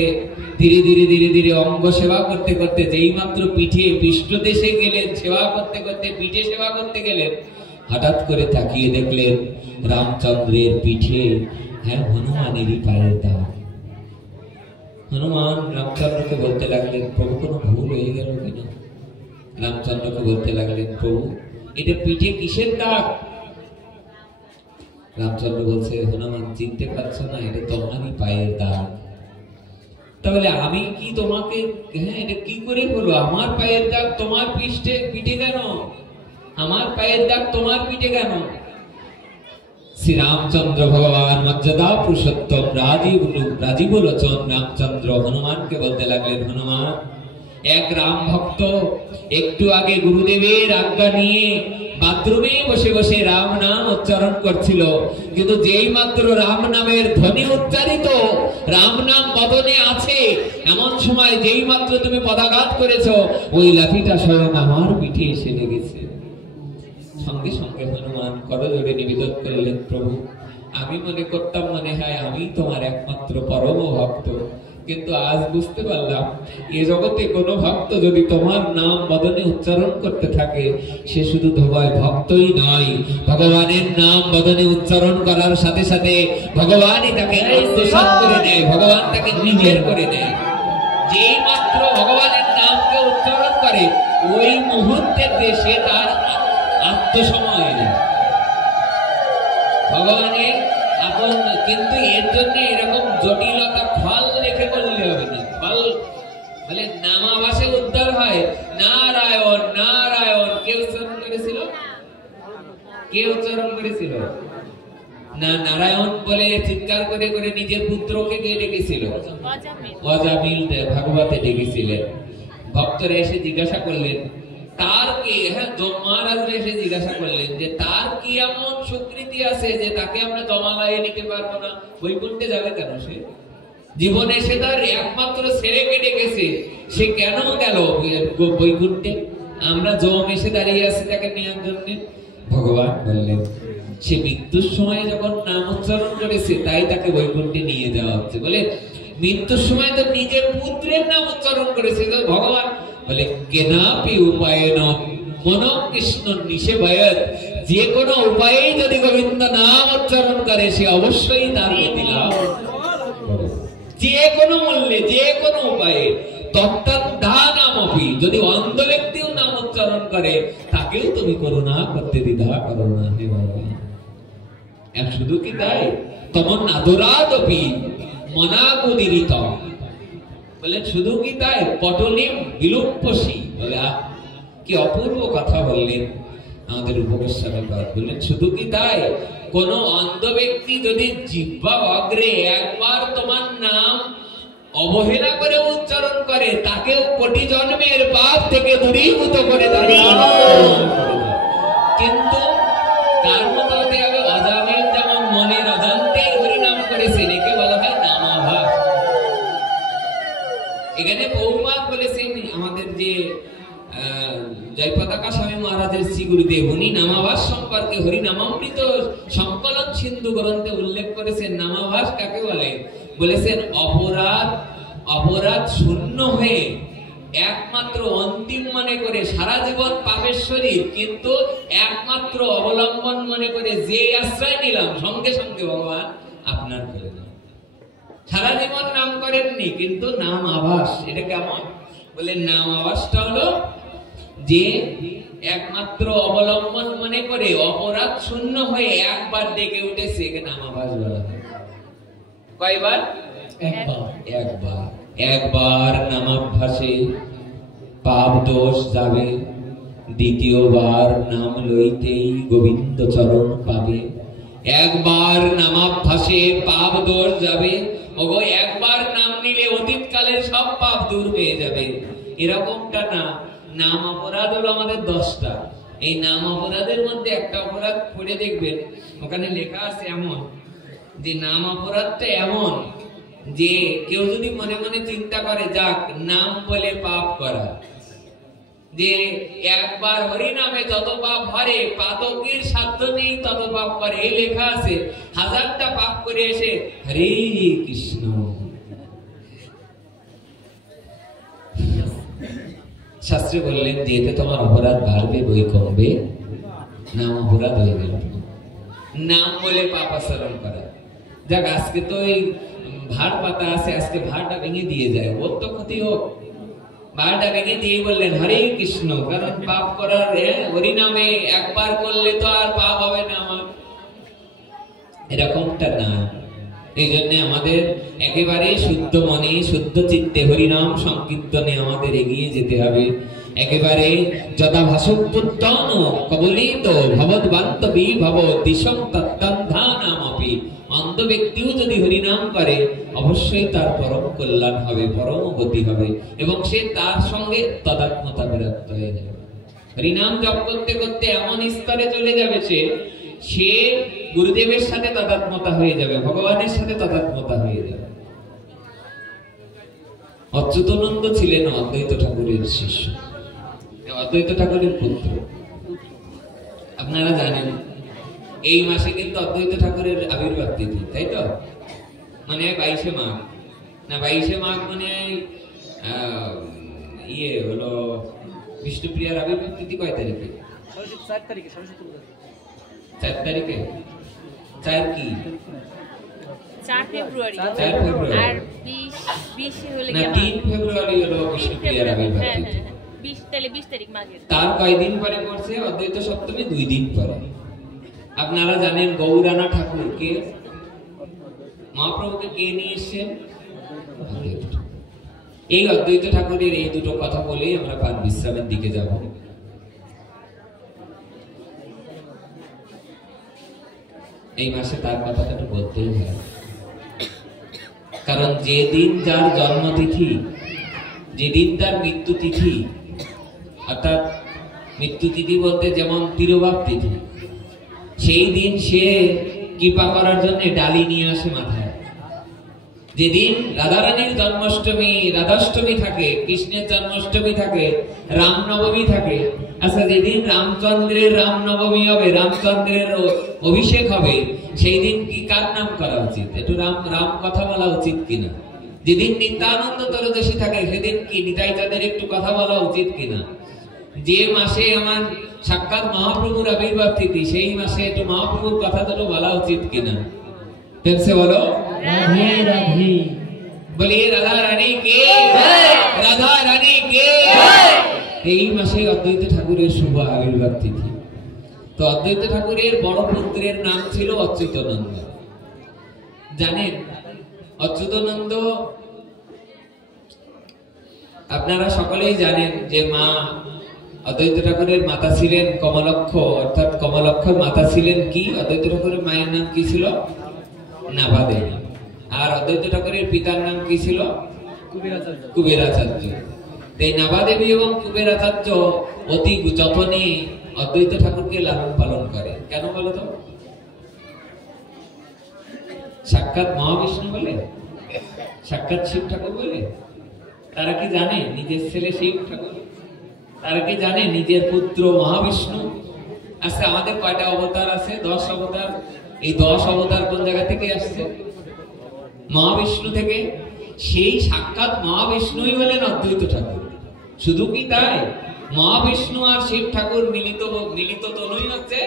ধীরে ধীরে ধীরে ধীরে অঙ্গ সেবা করতে করতে যেই মাত্র পিঠে পৃষ্ঠদেশে গেলেন, সেবা করতে করতে পিঠে সেবা করতে গেলেন, হঠাৎ করে তাকিয়ে দেখলেন রামচন্দ্রের পিঠে হনুমানেরই পায়ের দাগ। হনুমান রামচন্দ্রকে বলতে লাগলেন প্রভু কোনো ভুল হয়ে গেল কিনা? রামচন্দ্রকে বলতে লাগলেন প্রভু এটা পিঠে কিসের দাগ? রামচন্দ্র বলছে হনুমান চিনতে পারছো না, এটা তোমারই পায়ের দাগ। তাহলে আমি কি তোমাকে এটা কি করে বলো? আমার পায়ের দাগ তোমার পিঠে কেন? আমার পায়ের দাগ তোমার পিঠে কেন? শ্রী রামচন্দ্র ভগবান মর্যাদা পুরুষোত্তম রাজীব লোচন রামচন্দ্র হনুমানকে বলতে লাগলেন হনুমান, এক রাম ভক্ত একটু আগে গুরুদেবের আজ্ঞা নিয়ে বাথরুমে বসে বসে রাম নাম উচ্চারণ করছিল, কিন্তু যেই মাত্র রাম নামের ধ্বনি উচ্চারিত, রাম নাম বদনে আছে, এমন সময় যেই মাত্র তুমি পদাঘাত করেছো ওই লাঠিটা স্বয়ং আমার পিঠে এসে লেগেছে। সঙ্গে সঙ্গে হনুমান করজোড়ে নিবেদন করলেন প্রভু আমি মনে করতাম মনে হয় আমি তোমার একমাত্র পরম ভক্ত, কিন্তু আজ বুঝতে পারলাম এ জগতে কোনো ভক্ত যদি তোমার নাম বদনে উচ্চারণ করতে থাকে সে শুধু ধোবায় ভক্তই নয়, ভগবানের নাম বদনে উচ্চারণ করার সাথে সাথে ভগবানই তাকে আত্মসাৎ করে নেয়, ভগবান তাকে নিজের করে নেয়। যেই মাত্র ভগবানের নামকে উচ্চারণ করে ওই মুহূর্তে সে তার আত্মসময় ভগবানের আপন। কিন্তু এর জন্য এরকম জটিলতা ফল রেখে করলে হবে না। ফল বলে নামাবাসে উদ্ধার হয়। নারায়ণ নারায়ণ কে উচ্চারণ করেছিল? কে উচ্চারণ করেছিল? না নারায়ণ বলে চিৎকার করে করে নিজের পুত্রকে কে ডেকেছিল? অজামিল ভাগবতে ডেকেছিলেন। ভক্তরা এসে জিজ্ঞাসা করলেন তার কি, মহারাজরা এসে জিজ্ঞাসা করলেন যে তার কি এমন স্বীকৃতি আছে যে তাকে আমরা জমালয়ে নিতে পারবো না, বৈকুণ্ঠে যাবে কেন? সে জীবনে সে তার একমাত্র ছেলেকে ডেকেছে, সে কেন গেল বৈকুণ্ঠে? আমরা জম এসে দাঁড়িয়ে আছি তাকে নেওয়ার জন্য। ভগবান বললেন সে মৃত্যুর সময় যখন নাম উচ্চারণ করেছে তাই তাকে বৈকুণ্ঠে নিয়ে যাওয়া হচ্ছে। বলে মৃত্যুর সময় তো নিজের পুত্রের নাম উচ্চারণ করেছে। ভগবান বলে কেনাপি উপায়েন মন কৃষ্ণ নিষেবায়ত, যে কোনো উপায়ে যদি গোবিন্দ নাম উচ্চারণ করে সে অবশ্যই তার গতি লাভ, যে কোনো মূল্যে যে কোনো উপায়ে। তত্ত্বাধানামপি, যদি অন্ধ ব্যক্তিও নাম উচ্চারণ করে তাকেও তুমি করুণা করতে দ্বিধা করো না হে ভগবান। শুধু কি তাই, তমন আদরাদপি মনাগুদিরিত, বলে শুধু কি তাই, পটলিম বিলুপ্পসি। বলে কি অপূর্ব কথা বললেন আমাদের উপগোস্বামী পাদ। বললেন শুধু কি তাই, কোন অন্ধ ব্যক্তি যদি জিহ্বা অগ্রে একবার তোমার নাম অবহেলা করে উচ্চারণ করে তাকেও কোটি জন্মের পাপ থেকে দূরীভূত করে দেবে। কিন্তু তার মতো হতে হবে অজামিল, যেমন মনের অজান্তে হরিনাম করেছেন, একে বলা হয় নামাভাস। এখানে বহুমাত বলেছেন আমাদের যে জয়পতাকা স্বামী মহারাজের শ্রী গুরুদেব, উনি নামাভাস সম্পর্কে হরিনামামৃত সংকলন সিন্ধু গ্রন্থে উল্লেখ করেছেন। নামাভাস কাকে বলে? বলেছেন অপরাধ শূন্য হয়ে একমাত্র অন্তিম মনে করে সারা জীবন পাপের শরীর, কিন্তু একমাত্র অবলম্বন মনে করে যে আশ্রয় নিলাম সঙ্গে সঙ্গে ভগবান আপনার করে দিল। সারা জীবন নাম করেননি কিন্তু নাম আভাস। এটা কেমন? বলে নাম আভাসটা হলো যে একমাত্র অবলম্বন মনে করে অপরাধ শূন্য হয়ে একবার ডেকে উঠেছে, একে নাম আভাস বলা হয়। কয়বার? একবার নামাভ্যাসে পাপ দোষ যাবে, দ্বিতীয়বার নাম লইতেই গোবিন্দ চরণ পাবে। একবার নামাভ্যাসে পাপ দোষ যাবে, ওগো একবার নাম নিলে অতীত কালের সব পাপ দূর হয়ে যাবে। এরকমটা না, নাম অপরাধ হলো আমাদের 10টা। এই নাম অপরাধের মধ্যে একটা অপরাধ পড়ে দেখবেন, ওখানে লেখা আছে এমন যে নাম অপরাধটা এমন যে কেউ যদি মনে মনে চিন্তা করে যাক নাম বলে পাপ করা, যে একবার হরি নামে যত পাপ হরে পাতকের সাধ্য নেই তত পাপ করে, এই লেখা আছে। 1000টা পাপ করে এসে হরে কৃষ্ণ, শাস্ত্রে বললেন যে এতে তোমার অপরাধ বাড়বে বই কমবে, নাম অপরাধ হয়ে গেল। নাম বলে পাপ আচরণ করা। যাক আজকে তো এই ভাড় পাতা আছে, আজকে ভাড়টা ভেঙে দিয়ে যায়, ওর তো ক্ষতি হোক। ভাড়টা ভেঙে দিয়ে বললেন হরে কৃষ্ণ, কারণ পাপ করার হরি নামে একবার করলে তো আর পাপ হবে না আমার, এরকমটা না। এই জন্য আমাদের একেবারে শুদ্ধ মনে শুদ্ধ চিত্তে হরিনাম সংকীর্তনে আমাদের এগিয়ে যেতে হবে। একেবারে যদা ভাসুপুত্তন কবলিত ভবদ্বান্ত বিভব দিশং তত্তন্ধানামপি। অন্ধ ব্যক্তিও যদি হরিনাম করে অবশ্যই তার পরম কল্যাণ হবে, পরম গতি হবে এবং সে তার সঙ্গে তদাত্মতা বিরক্ত হয়ে যাবে। হরিনাম জপ করতে করতে এমন স্তরে চলে যাবে সে গুরুদেবের সাথে তদাত্মতা হয়ে যাবে, ভগবানের সাথে তদাত্মতা হয়ে যাবে। অচ্যুতানন্দ ছিলেন অদ্বৈত ঠাকুরের শিষ্য, অদ্বৈত ঠাকুরের পুত্র। আপনারা জানেন এই মাসে কিন্তু অদ্বৈত ঠাকুরের আবির্ভাব তিথি, তাই তো? মানে 22শে মাঘ না, 22শে মাঘ মানে হলো বিষ্ণুপ্রিয়ার আবির্ভাব তিথি কয় তারিখে? 4 তারিখে। 4 তারিখে? 4 কি? 4 ফেব্রুয়ারি। 4 ফেব্রুয়ারি আর 20 হলো না, 3 ফেব্রুয়ারি হলো বিষ্ণুপ্রিয়ার আবির্ভাব তিথি। 20 তারিখ মাঘের। তার কয়দিন পরে পড়ছে? অদ্বৈত সপ্তমী 2 দিন পরে। আপনারা জানেন গৌরানা ঠাকুর কে? মহাপ্রভুকে কে নিয়ে এসেছেন? এই অদ্বৈত ঠাকুরের এই দুটো কথা বলেই আমরা পাঠ বিশ্রামের দিকে যাব। এই মাসে তার কথাটা একটু বলতেই হয়, কারণ যেদিন যার জন্মতিথি, যেদিন তার মৃত্যু তিথি, অর্থাৎ মৃত্যু তিথি বলতে যেমন তিরোভাব তিথি, সেই দিন সে কৃপা করার জন্য ডালি নিয়ে আসে মাথায়। যেদিন রাধারানীর জন্মাষ্টমী, রাধাষ্টমী থাকে, কৃষ্ণের জন্মাষ্টমী থাকে, রামনবমী থাকে। আচ্ছা, যেদিন রামচন্দ্রের রামনবমী হবে, রামচন্দ্রের অভিষেক হবে, সেই দিন কি কার নাম করা উচিত? একটু রাম রাম কথা বলা উচিত কিনা? যেদিন নিত্যানন্দ ত্রয়োদশী থাকে, সেদিন কি নিতাই চাঁদের একটু কথা বলা উচিত কিনা? যে মাসে আমার সাক্ষাৎ মহাপ্রভুর আবির্ভাব তিথি, সেই মাসে একটু মহাপ্রভুর কথা দুটো বলা উচিত কিনা? প্রেমসে বলো রাধে রাধে। বলিয়ে রাধা রানী কে, রাধা রানী কে। এই মাসে অদ্বৈত ঠাকুরের শুভ আবির্ভাব তিথি। তো অদ্বৈত ঠাকুরের বড় পুত্রের নাম ছিল অচ্যুতানন্দ। জানেন অচ্যুতানন্দ, আপনারা সকলেই জানেন যে মা অদ্বৈত ঠাকুরের মাতা ছিলেন কমলক্ষ, অর্থাৎ কমলক্ষর মাতা ছিলেন কি? অদ্বৈত ঠাকুরের মায়ের নাম কি ছিল? নাভাদেবী। আর অদ্বৈত ঠাকুরের পিতার নাম কি ছিল? কুবেরাচার্য। এই নাভাদেবী এবং কুবেরাচার্য অতি যত্নে অদ্বৈত ঠাকুরকে লালন পালন করে। কেন বলো তো? সাক্ষাৎ মহাবিষ্ণু বলে, সাক্ষাৎ শিব ঠাকুর বলে। তারা কি জানে নিজের ছেলে শিব ঠাকুর? তারা কি জানে নিজের পুত্র মহাবিষ্ণু? আচ্ছা, আমাদের কয়টা অবতার আছে? 10 অবতার। এই 10 অবতার কোন জায়গা থেকে আসছে? মহাবিষ্ণু থেকে। সেই সাক্ষাৎ মহাবিষ্ণুই হলেন অদ্বৈত ঠাকুর। শুধু কি তাই? মহাবিষ্ণু আর শিব ঠাকুর মিলিত তনুই হচ্ছে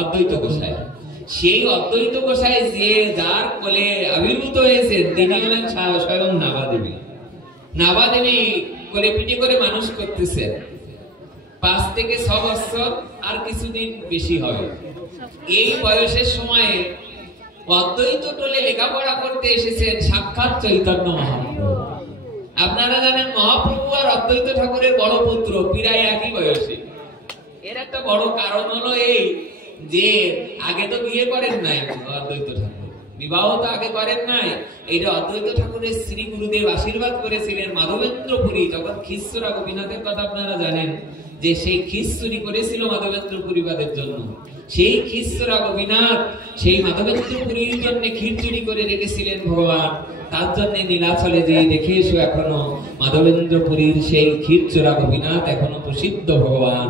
অদ্বৈত গোসাই। সেই অদ্বৈত গোসাই যে যার কোলে আবির্ভূত হয়েছে, তিনি হলেন স্বয়ং নাভাদেবী। নাভাদেবী কোলে পিঠে করে মানুষ করতেছেন। 5 থেকে 6 বছর, আর কিছুদিন বেশি হবে। এই বয়সের সময়ে অদ্বৈত টোলে লেখাপড়া করতে এসেছেন সাক্ষাৎ চৈতন্য মহাপ্রভু। আপনারা জানেন মহাপ্রভু আর অদ্বৈত ঠাকুরের বড় পুত্র প্রায় একই বয়সী। এর একটা বড় কারণ হলো এই যে আগে তো বিয়ে করেন নাই অদ্বৈত ঠাকুর, বিবাহ তো আগে করেন নাই। এইটা অদ্বৈত ঠাকুরের শ্রী গুরুদেব আশীর্বাদ করেছিলেন মাধবেন্দ্রপুরী, যখন খিস্সুরা গোপীনাথের কথা আপনারা জানেন যে সেই খিস্সুরি করেছিল মাধবেন্দ্রপুরীবাদের জন্য। সেই খিস্সুরা গোপীনাথ সেই মাধবেন্দ্রপুরীর জন্য খিরচুরি করে রেখেছিলেন ভগবান। তার জন্য নীলাচলে যে দেখে এসো, এখনো মাধবেন্দ্রপুরীর সেই খিরচুরা গোপীনাথ এখনো প্রসিদ্ধ ভগবান।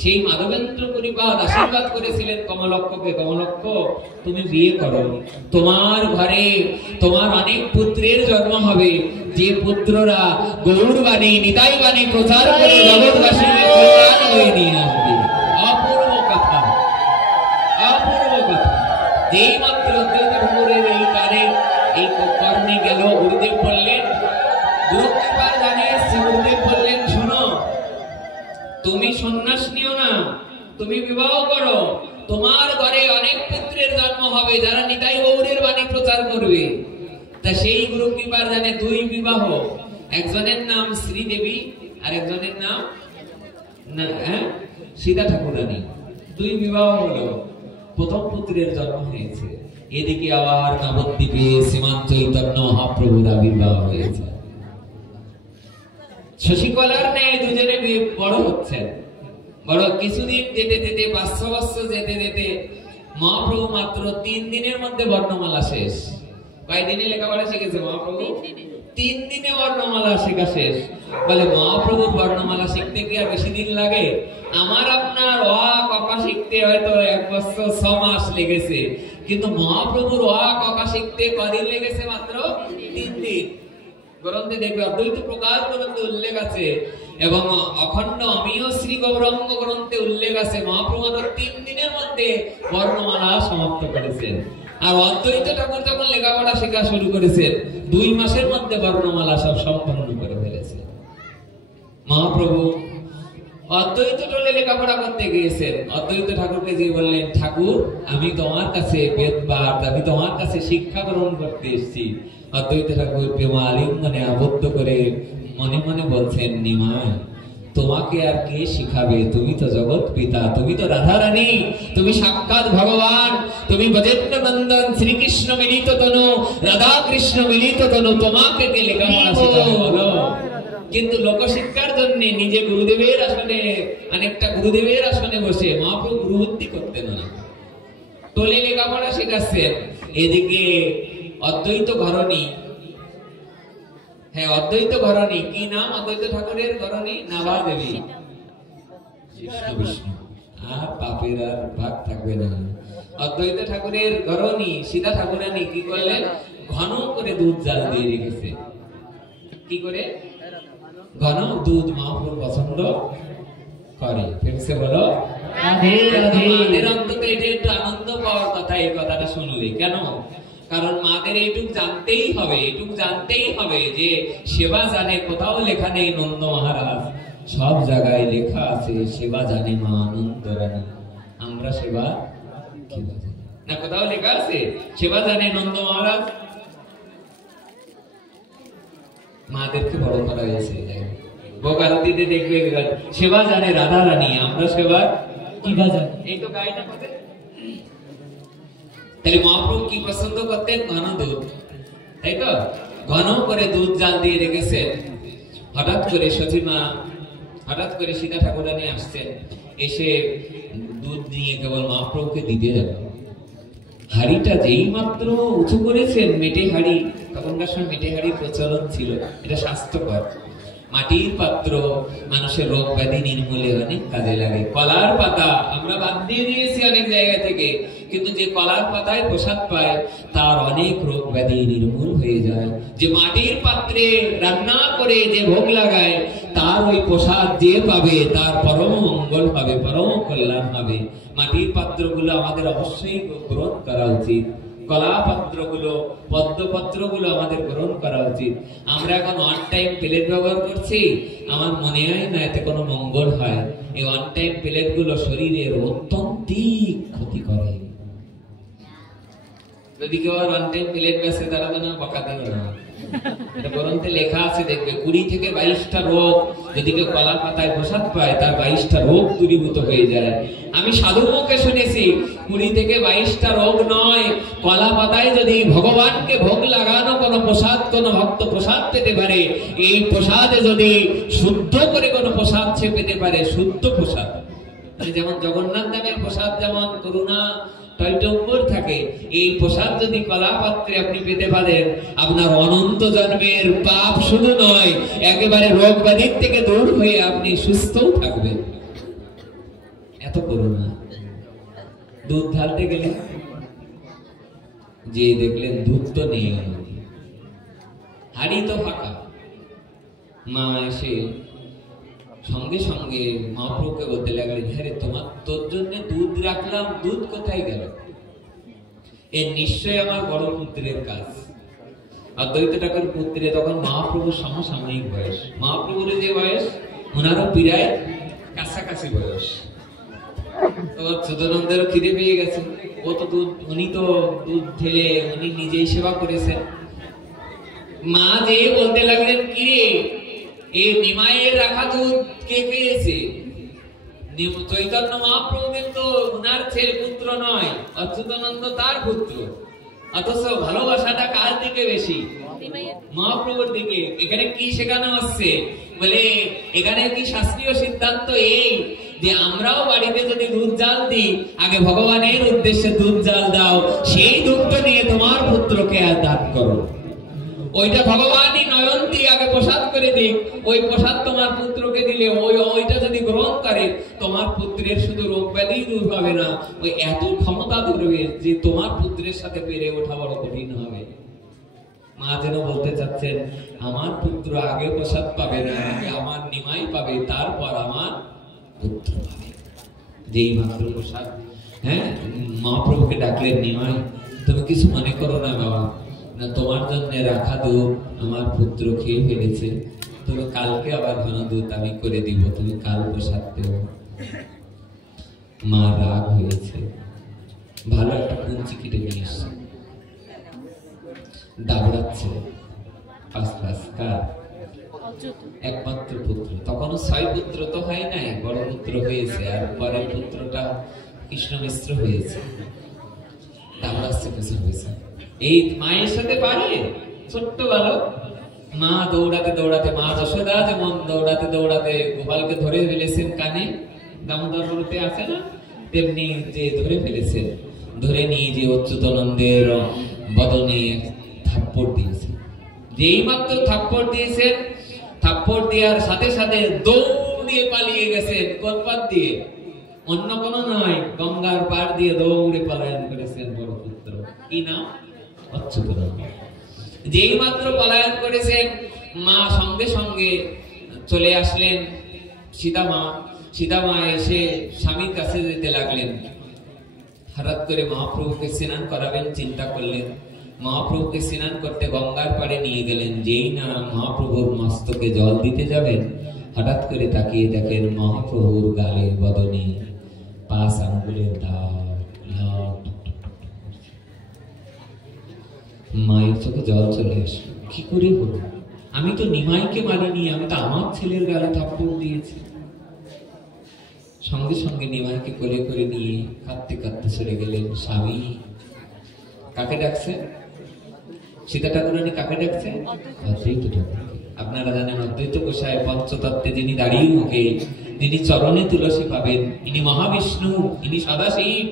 সেই মাধবেন্দ্রপুরীবাদ আশীর্বাদ করেছিলেন কমলক্ষকে, কমলক্ষ তুমি বিয়ে করো, তোমার ঘরে তোমার অনেক পুত্রের জন্ম হবে, যে পুত্ররা গৌরবাণী নিতাই বাণী প্রচার করে জগৎবাসীর কল্যাণ হয়ে নিয়ে আসবে। অপূর্ব কথা, অপূর্ব কথা। যেই মাত্র অদ্বৈত ঠাকুরের এই কানে এই কর্ণে গেল, গুরুদেব বললেন, গুরুকৃপার জানে গুরুদেব বললেন, শোনো, তুমি সন্ন্যাস নিও না, তুমি বিবাহ করো, তোমার ঘরে অনেক পুত্রের জন্ম হবে যারা নিতাই গৌরের বাণী প্রচার করবে। তা সেই গুরু কৃপার জানে 2 বিবাহ, একজনের নাম শ্রীদেবী আর একজনের নাম সীতা ঠাকুরানী। 2 বিবাহ হলো, প্রথম পুত্রের জন্ম হয়েছে। এদিকে আবার নবদ্বীপে শ্রীমান চৈতন্য মহাপ্রভুর আবির্ভাব হয়েছে। শশীকলার ন্যায় দুজনে বড় হচ্ছেন। বড় কিছুদিন যেতে যেতে 500 বছর যেতে যেতে মহাপ্রভু মাত্র 3 দিনের মধ্যে বর্ণমালা শেষ। কয়দিনে লেখাপড়া শিখেছে মহাপ্রভু? 3 দিনে বর্ণমালা শেখা শেষ। বলে মহাপ্রভুর বর্ণমালা শিখতে কি আর বেশি দিন লাগে? আমার আপনার অ ক শিখতে হয়তো 1 বছর 6 মাস লেগেছে, কিন্তু মহাপ্রভুর অ ক শিখতে কদিন লেগেছে? মাত্র 3 দিন। গ্রন্থে দেখবে অদ্বৈত প্রকাশ গ্রন্থে উল্লেখ আছে এবং অখণ্ড অমীয় শ্রী গৌরাঙ্গ গ্রন্থে উল্লেখ আছে মহাপ্রভু 3 দিনের মধ্যে বর্ণমালা সমাপ্ত করেছেন। আর অদ্বৈত ঠাকুর যখন লেখাপড়া শেখা শুরু করেছেন 2 মাসের মধ্যে বর্ণমালা সব সম্পন্ন করে ফেলেছে। মহাপ্রভু অদ্বৈত টোলে লেখাপড়া করতে গিয়েছেন। অদ্বৈত ঠাকুরকে যে বললেন, ঠাকুর আমি তোমার কাছে বেদপাঠ, আমি তোমার কাছে শিক্ষা গ্রহণ করতে এসেছি। অদ্বৈত ঠাকুর প্রেম আলিঙ্গনে আবদ্ধ করে মনে মনে বলছেন, নিমাই তোমাকে আর কে শিখাবে? তুমি তো জগৎ পিতা, তুমি তো রাধা রানী, তুমি সাক্ষাৎ ভগবান, তুমি ব্রজেন্দ্র নন্দন শ্রীকৃষ্ণ মিলিত তনু, রাধা কৃষ্ণ মিলিত তনু, তোমাকে কে লেখাপড়া শেখাবে বলো? কিন্তু লোকশিক্ষার জন্য নিজে গুরুদেবের আসনে, অনেকটা গুরুদেবের আসনে বসে মহাপ্রভু গুরুবুদ্ধি করতেন না, টোলে লেখাপড়া শেখাচ্ছেন। এদিকে অদ্বৈত ঘরণী, হ্যাঁ অদ্বৈত ঘরণী, কি নাম অদ্বৈত ঠাকুরের ঘরণী? নাভা দেবী। কৃষ্ণ বিষ্ণু, আর পাপের আর ভাগ থাকবে না। অদ্বৈত ঠাকুরের ঘরণী সীতা ঠাকুরানী কি করলেন? ঘন করে দুধ জাল দিয়ে রেখেছে। কি করে? ঘন দুধ মহাপ্রভু পছন্দ করে। ফেরছে বলো রাধে রাধে। মাদের অন্তত এটা একটু আনন্দ পাওয়ার কথা এই কথাটা শুনলে। কেন? কারণ মাদের এইটুক জানতেই হবে, এইটুক জানতেই হবে যে সেবা জানে কোথাও লেখা নেই নন্দ মহারাজ, সব জায়গায় লেখা আছে সেবা জানে মা আনন্দ রানী। আমরা সেবা কি জানি না, কোথাও লেখা আছে সেবা জানে নন্দ মহারাজ। মাদেরকে বড় করা হয়েছে। ভোগারতিতে দেখবে সেবা জানে রাধা রানী, আমরা সেবা কি বাজার? এই তো গায়টা করতে। তাহলে মহাপ্রভু কি পছন্দ করতেন? ঘন দুধ, তাই তো? ঘন করে দুধ জাল দিয়ে রেখেছেন। হঠাৎ করে সতীমা, হঠাৎ করে সীতা ঠাকুরানী আসছেন, এসে দুধ নিয়ে কেবল মহাপ্রভুকে দিতে যাবে। হাড়িটা যেই মাত্র উঁচু করেছেন, মেটে হাড়ি, তখনকার সময় মেটে হাড়ির প্রচলন ছিল, এটা স্বাস্থ্যকর। মাটির পাত্র মানুষের রোগ ব্যাধি নির্মূলে অনেক কাজে লাগে। কলার পাতা আমরা বাদ দিয়ে দিয়েছি অনেক জায়গা থেকে, কিন্তু যে কলার পাতায় প্রসাদ পায় তার অনেক রোগ ব্যাধি নির্মূল হয়ে যায়। যে মাটির পাত্রে রান্না করে যে ভোগ লাগায় তার ওই প্রসাদ যে পাবে তার পরম মঙ্গল হবে, পরম কল্যাণ হবে। মাটির পাত্রগুলো আমাদের অবশ্যই গ্রহণ করা উচিত। কলা পাত্রগুলো, পদ্ম পাত্রগুলো আমাদের গ্রহণ করা উচিত। আমরা এখন ওয়ান টাইম প্লেট ব্যবহার করছি, আমার মনে হয় না এতে কোনো মঙ্গল হয়। এই ওয়ান টাইম প্লেট গুলো শরীরের অত্যন্তিক ক্ষতি করে। যদি কেউ আর ওয়ান টাইম প্লেট বেছে তারা তো না বকা দিও না। এটা গ্রন্থে লেখা আছে, দেখবে 20 থেকে 22টা রোগ যদি কেউ কলা পাতায় প্রসাদ পায় তার 22টা রোগ দূরীভূত হয়ে যায়। আমি সাধুর মুখে শুনেছি 20 থেকে 22টা রোগ নয়, কলা পাতায় যদি ভগবানকে ভোগ লাগানো কোনো প্রসাদ, কোনো ভক্ত প্রসাদ পেতে পারে, এই প্রসাদে যদি শুদ্ধ করে কোনো প্রসাদ সে পেতে পারে, শুদ্ধ প্রসাদ, যেমন জগন্নাথ নামের প্রসাদ যেমন করুণা টয়টম্বর থাকে, এই প্রসাদ যদি কলা পাত্রে আপনি পেতে পারেন, আপনার অনন্ত জন্মের পাপ শুধু নয়, একেবারে রোগ ব্যাধির থেকে দূর হয়ে আপনি সুস্থও থাকবেন। এত করুণা। দুধ ঢালতে গেলে যে দেখলেন দুধ তো নেই, হাড়ি তো ফাঁকা। মা এসে সঙ্গে সঙ্গে মহাপ্রভুকে বলতে লাগলেন, হ্যাঁ রে, তোর জন্য দুধ রাখলাম, দুধ কোথায় গেল? এর নিশ্চয় আমার বড় পুত্রের কাজ। অদ্বৈত ঠাকুর পুত্রে তখন মহাপ্রভুর সমসাময়িক বয়স। মহাপ্রভুর যে বয়স, ওনারও প্রায় কাছাকাছি বয়স। তোমার সুধানন্দেরও খিদে পেয়ে গেছে, ও তো দুধ, উনি তো দুধ ঢেলে উনি নিজেই সেবা করেছেন। মা যে বলতে লাগলেন, কি রে, এই নিমাইয়ের রাখা দুধ কে খেয়েছে? চৈতন্য মহাপ্রভু কিন্তু উনার ছেলে পুত্র নয়, অচ্যুতানন্দ তার পুত্র, অথচ ভালোবাসাটা কার দিকে বেশি? মহাপ্রভুর দিকে। এখানে কি শেখানো হচ্ছে? বলে এখানে কি শাস্ত্রীয় সিদ্ধান্ত এই যে আমরাও বাড়িতে যদি দুধ জাল দিই, আগে ভগবানের উদ্দেশ্যে দুধ জাল দাও, সেই দুধটা নিয়ে তোমার পুত্রকে আর দান করো। ওইটা ভগবানই নয়ন দিয়ে আগে প্রসাদ করে দিক, ওই প্রসাদ তোমার পুত্রকে দিলে ওইটা যদি গ্রহণ করে তোমার পুত্রের শুধু রোগ ব্যাধি দূর হবে না, ওই এত ক্ষমতা ধরবে যে তোমার পুত্রের সাথে পেরে ওঠা বড় কঠিন হবে। মা যেন বলতে চাচ্ছেন, আমার পুত্র আগে প্রসাদ পাবে না, আগে আমার নিমাই পাবে, তারপর আমার পুত্র পাবে। যেই মাত্র প্রসাদ, হ্যাঁ, মহাপ্রভুকে ডাকলেন, নিমাই তুমি কিছু মনে করো না বাবা, না তোমার জন্য রাখা দুধ আমার পুত্র খেয়ে ফেলেছে, তুমি কালকে আবার ঘন দুধ আমি করে দিব, তুমি কাল প্রসাদ দেব। মা রাগ হয়েছে, ভালো একটা কুঞ্চি কেটে নিয়ে এসছে, দাবড়াচ্ছে, একমাত্র পুত্র, তখনও 6 পুত্র তো হয় নাই, বড় পুত্র হয়েছে, আর পরের পুত্রটা কৃষ্ণ মিশ্র হয়েছে। দাবড়াচ্ছে কিছু হয়েছে, এই মায়ের সাথে পারে, ছোট্ট বালক। মা দৌড়াতে দৌড়াতে, মা যশোদা যেমন দৌড়াতে দৌড়াতে গোপালকে ধরে ফেলেছেন কানে, দামোদর বলতে আছে না, তেমনি যে ধরে ফেলেছেন, ধরে নিয়ে যে অচ্যুতানন্দের বদনে থাপ্পড় দিয়েছেন। যেই মাত্র থাপ্পড় দিয়েছেন, থাপ্পড় দেওয়ার সাথে সাথে দৌড়ে পালিয়ে গেছেন। কোন পার দিয়ে? অন্য কোনো নয়, গঙ্গার পার দিয়ে দৌড়ে পলায়ন করেছেন বড় পুত্র। কি নাম? অচ্যুতানন্দ। যেই মাত্র পলায়ন করেছেন, মা সঙ্গে সঙ্গে চলে আসলেন। সীতা মা এসে স্বামীর কাছে যেতে লাগলেন। হঠাৎ করে মহাপ্রভুকে স্নান করাবেন চিন্তা করলেন। মহাপ্রভুকে স্নান করতে গঙ্গার পাড়ে নিয়ে গেলেন। যেই না মহাপ্রভুর মস্তকে জল দিতে যাবেন, হঠাৎ করে তাকিয়ে দেখেন মহাপ্রভুর গালে বদনে 5 আঙ্গুলের দাগ। মায়ের চোখে জল চলে আসলো। কি করে হলো? আমি তো নিমাইকে মারিনি, আমি তো আমার ছেলের গালে থাপ্পড় দিয়েছি। সঙ্গে সঙ্গে নিমাইকে কোলে করে নিয়ে কাঁদতে কাঁদতে চলে গেলেন। স্বামী কাকে ডাকছে? সীতা ঠাকুরানী কাকে ডাকছে? অদ্বৈত ঠাকুর। আপনারা জানেন অদ্বৈত গোসাই পঞ্চতত্ত্বে যিনি দাঁড়িয়ে মুখে, যিনি চরণে তুলসী পাবেন, ইনি মহাবিষ্ণু, ইনি সদাশিব।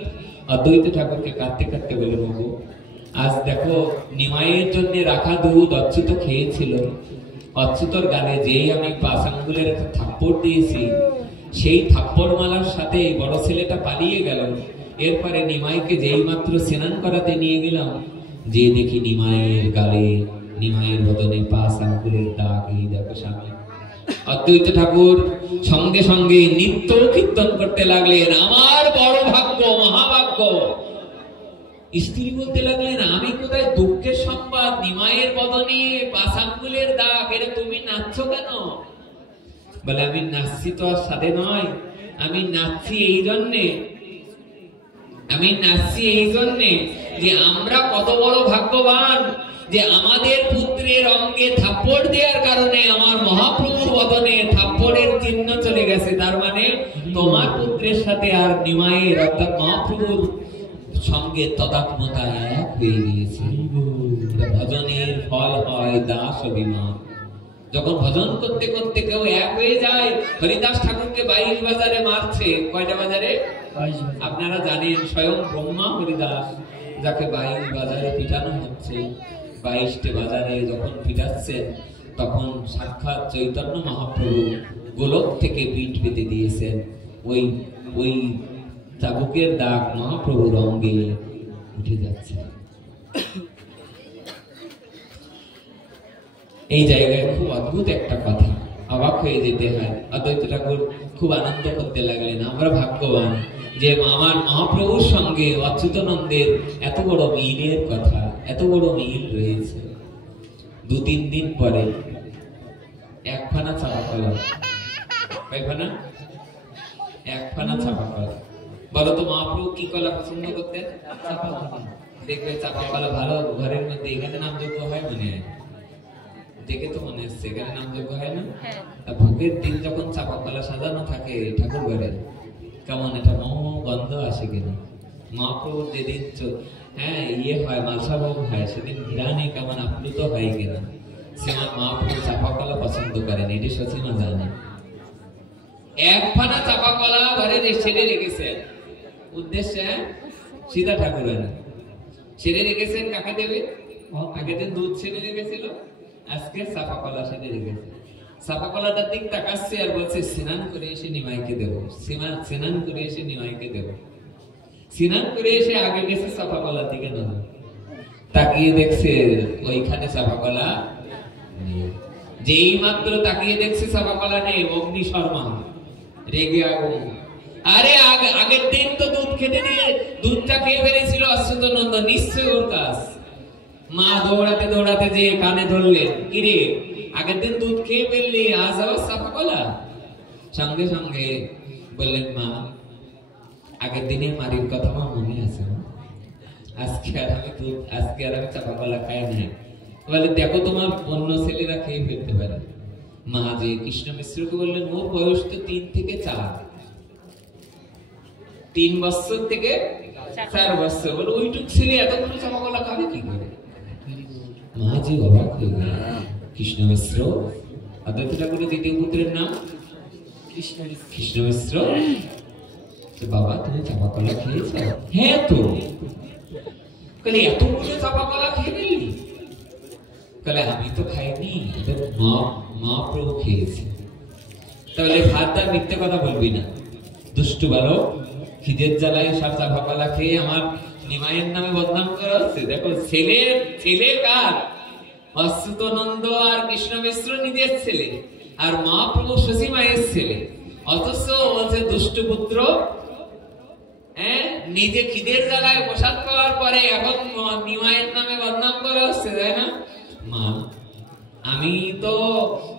অদ্বৈত ঠাকুরকে কাঁদতে কাঁদতে বলেন, ওগো আজ দেখো নিমাইয়ের জন্য রাখা দুধ অচ্যুত খেয়েছিল। অচ্যুতর গালে যেই আমি 5 আঙ্গুলের একটা থাপ্পড় দিয়েছি, সেই থাপ্পড় মালার সাথে বড় ছেলেটা পালিয়ে গেল। এরপরে নিমাইকে যেই মাত্র স্নান করাতে নিয়ে গেলাম, যে দেখি নিমাইয়ের গালে, নিমাইয়ের বদনে 5 আঙ্গুলের দাগ। এই দেখো স্বামী। অদ্বৈত ঠাকুর সঙ্গে সঙ্গে নিত্য কীর্তন করতে লাগলেন, আমার বড় ভাগ্য, মহাভাগ্য। স্ত্রী বলতে লাগলেন, আমি কোথায় দুঃখের সংবাদ, নিমাইয়ের বদনে 5 আঙ্গুলের দাগ, এটা তুমি নাচছো কেন? বলে, আমি নাচছি তো আর সাথে নয়, আমি নাচছি এই জন্যে যে আমরা কত বড় ভাগ্যবান যে আমাদের পুত্রের অঙ্গে থাপ্পড় দেওয়ার কারণে আমার মহাপ্রভুর বদনে থাপ্পড়ের চিহ্ন চলে গেছে। তার মানে তোমার পুত্রের সাথে আর নিমাইয়ের অর্থাৎ মহাপ্রভুর সঙ্গে তদাত্মতা এক হয়ে গিয়েছে। ভজনের ফল হয় দাস অভিমান। যখন ভজন করতে করতে কেউ এক হয়ে যায়, হরিদাস ঠাকুরকে 22 বাজারে মারছে। কয়টা বাজারে? আপনারা জানেন স্বয়ং ব্রহ্মা হরিদাস, যাকে 22 বাজারে পিটানো হচ্ছে। 22টে বাজারে যখন পিটাচ্ছেন, তখন সাক্ষাৎ চৈতন্য মহাপ্রভু গোলক থেকে পিঠ পেতে দিয়েছেন। ওই চাবুকের দাগ মহাপ্রভুর অঙ্গে উঠে যাচ্ছে। এই জায়গায় খুব অদ্ভুত একটা কথা, অবাক হয়ে যেতে হয়। অদ্বৈত ঠাকুর খুব আনন্দ করতে লাগলেন, আমরা ভাগ্যবান যে আমার মহাপ্রভুর সঙ্গে অচ্যুতানন্দের এত বড় মিলের কথা, এত বড় মিল রয়েছে। 2-3 দিন পরে 1 ফানা চাপা কলা। কয় ফানা? 1 ফানা চাপা কলা। বলো তো মহাপ্রভু কি কলা পছন্দ করতেন? চাপা কলা। দেখবে চাপা কলা ভালো ঘরের মধ্যে, এখানে নামযোগ্য হয় মনে হয়, দেখে তো মনে হচ্ছে এখানে নামযোগ্য হয় না। ভোগের দিন যখন চাপা কলা সাজানো থাকে ঠাকুর ঘরে, কেমন একটা গন্ধ আসে কিনা। মহাপ্রভুর যেদিন হয় মালসা ভোগ হয়, সেদিন ঘিরানে কেমন আপ্লুত হয় কিনা। শ্রীমৎ মহাপ্রভু চাপা কলা পছন্দ করেন, এটি সচিমা জানে। 1 ফানা চাপা কলা ঘরে ছেড়ে রেখেছেন, উদ্দেশ্যে সীতা ঠাকুরানী ছেড়ে রেখেছেন। কাকে দেবে? আগের দিন দুধ ছেড়ে রেখেছিল, আজকে চাপা কলা ছেড়ে রেখেছে। চাপা কলাটার দিক তাকাচ্ছে আর বলছে, স্নান করে এসে নিমাইকে দেবো, স্নান করে এসে নিমাইকে দেবো। স্নান করে এসে আগে গেছে চাপা কলার দিকে নজর, তাকিয়ে দেখছে ওইখানে চাপা কলা নেই। যেই মাত্র তাকিয়ে দেখছে চাপা কলা নেই, অগ্নি শর্মা রেগে আগুন। আরে আগের দিন তো দুধ খেতে দিয়ে দুধটা খেয়ে ফেলেছিল অচ্যুতানন্দ, নিশ্চয় ওর কাজ। মা দৌড়াতে দৌড়াতে যে কানে ধরলেন, কিরে আগের দিন দুধ খেয়ে ফেললি, আজ আবার চাপা কলা? সঙ্গে সঙ্গে বললেন, মা আগের দিনের মারির কথা আমার মনে আছে, আজকে আর আমি চাপা কলা খাই নাই। বলে, দেখো তোমার অন্য ছেলেরা খেয়ে ফেলতে পারে। মা যে কৃষ্ণ মিশ্রকে বললেন, ওর বয়স তো 3 থেকে 4, 3 বছর থেকে 4 বছর। বলে, ওইটুক ছেলে এতগুলো চাপা কলা খাবে কি করে? মা যে অবাক হয়ে গেল। কৃষ্ণ মিশ্র, অদ্বৈত ঠাকুরের দ্বিতীয় পুত্রের নাম কৃষ্ণ মিশ্র। বাবা তুমি চাপা কলা খেয়েছ? হ্যাঁ তো। এতগুলো চাপা কলা খেয়ে ফেললি? তাহলে আমি তো খাইনি, এটা মহাপ্রভু খেয়েছে। তাহলে ভাতটা মিথ্যে কথা বলবি না, দুষ্টু বালক, খিদের জ্বালায় সব চাপা কলা খেয়ে আমার নিমাইয়ের নামে বদনাম করা হচ্ছে। দেখো ছেলে কার? অচ্যুতানন্দ আর কৃষ্ণ মিশ্র নিজের ছেলে, আর মহাপ্রভু শশী মায়ের ছেলে, অথচ বলছে দুষ্টু পুত্র। নিজে খিদের জ্বালায় প্রসাদ খাওয়ার পরে এখন নিমাইয়ের নামে বদনাম করা হচ্ছে, তাই না? মা, আমি তো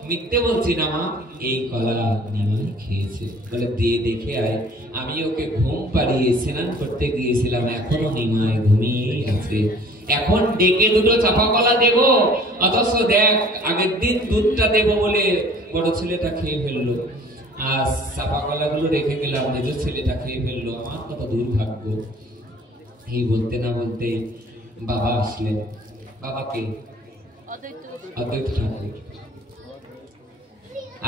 মিথ্যে বলছি না মা, এই কলা নিমাই খেয়েছে। বলে দিয়ে দেখে আয়। আমি ওকে ঘুম পাড়িয়ে স্নান করতে গিয়েছিলাম, এখনো নিমাই ঘুমিয়েই আছে। এখন ডেকে দুটো চাপা কলা দেব, অথচ দেখ আগের দিন দুধটা দেব বলে বড় ছেলেটা খেয়ে ফেললো, আর চাপা কলা গুলো রেখে গেলাম, মেজ ছেলেটা খেয়ে ফেললো। আমার কত দুর্ভাগ্য। এই বলতে না বলতে বাবা আসলেন। বাবাকে? অদ্বৈত ঠাকুর।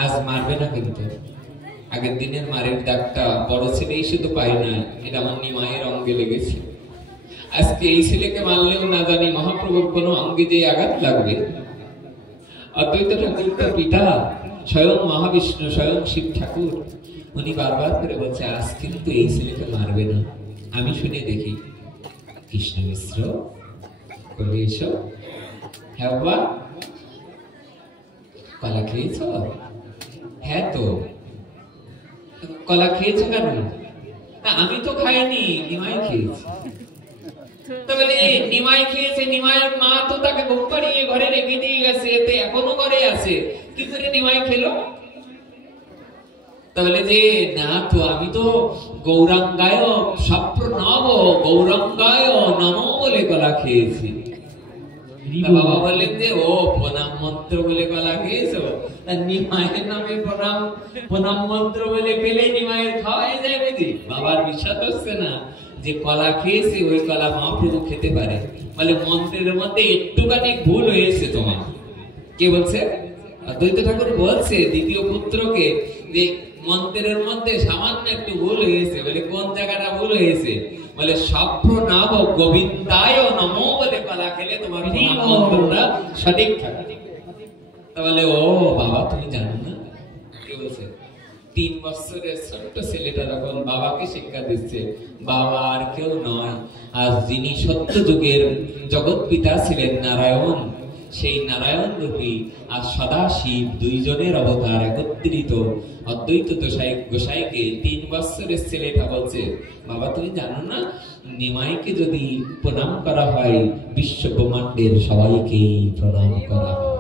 আজ মারবে না কিন্তু, আগের দিনের মারের দাগটা বড় ছেলেই শুধু পায় না, এটা আমার নিমায়ের অঙ্গে লেগেছে। আজকে এই ছেলেকে মারলেও না জানি মহাপ্রভুর কোন অঙ্গে যে আঘাত লাগবে। অদ্বৈত ঠাকুর তো পিতা, স্বয়ং মহাবিষ্ণু, স্বয়ং শিব ঠাকুর। উনি বারবার করে বলছে আজ কিন্তু এই ছেলেকে মারবে না। আমি শুনে দেখি। কৃষ্ণ মিশ্র বলে, এসো। হ্যাঁ বাবা, কলা খেয়েছ? হ্যাঁ তো। কলা খেয়েছো কেন? আমি তো খাইনি, নিমাই খেয়েছি। তো বলে নিমাই খেয়েছে, নিমাইয়ের মা তো তাকে ঘুম পাড়িয়ে ঘরে রেখে দিয়ে গেছে, এতে এখনো ঘরে আছে, কি করে নিমাই খেলো? তাহলে যে না তো, আমি তো গৌরাঙ্গায় সপ্রণব গৌরাঙ্গায় নমো বলে কলা খেয়েছি। বাবা বললেন যে ও প্রণাম মন্ত্র বলে কলা খেয়েছো, নিমায়ের নামে প্রণাম মন্ত্র বলে পেলে নিমায়ের খাওয়াই যায় বুঝি? বাবার বিশ্বাস হচ্ছে না যে কলা খেয়েছে, ওই কলা মহাপ্রভু খেতে পারে। বলে মন্ত্রের মধ্যে একটুখানি ভুল হয়েছে তোমার। কে বলছে? অদ্বৈত ঠাকুর বলছে দ্বিতীয় পুত্রকে যে মন্ত্রের মধ্যে সামান্য একটু ভুল হয়েছে। বলে কোন জায়গাটা ভুল হয়েছে? বলে সপ্রণব গোবিন্দায় নমো বলে কলা খেলে তোমার মন্ত্রটা সঠিক থাকে। তাহলে ও বাবা তুমি জানো না? কে বলছে? 3 বছরের ছোট্ট ছেলেটা যখন বাবাকে শিক্ষা দিচ্ছে, বাবা আর কেউ নয়, আর যিনি সত্য যুগের জগৎ পিতা ছিলেন নারায়ণ, সেই নারায়ণ রূপী আর সদাশিব দুইজনের অবতার একত্রিত অদ্বৈত গোসাইকে 3 বছরের ছেলেটা বলছে বাবা তুমি জানো না, নিমাইকে যদি প্রণাম করা হয় বিশ্ব ব্রহ্মাণ্ডের সবাইকেই প্রণাম করা হয়।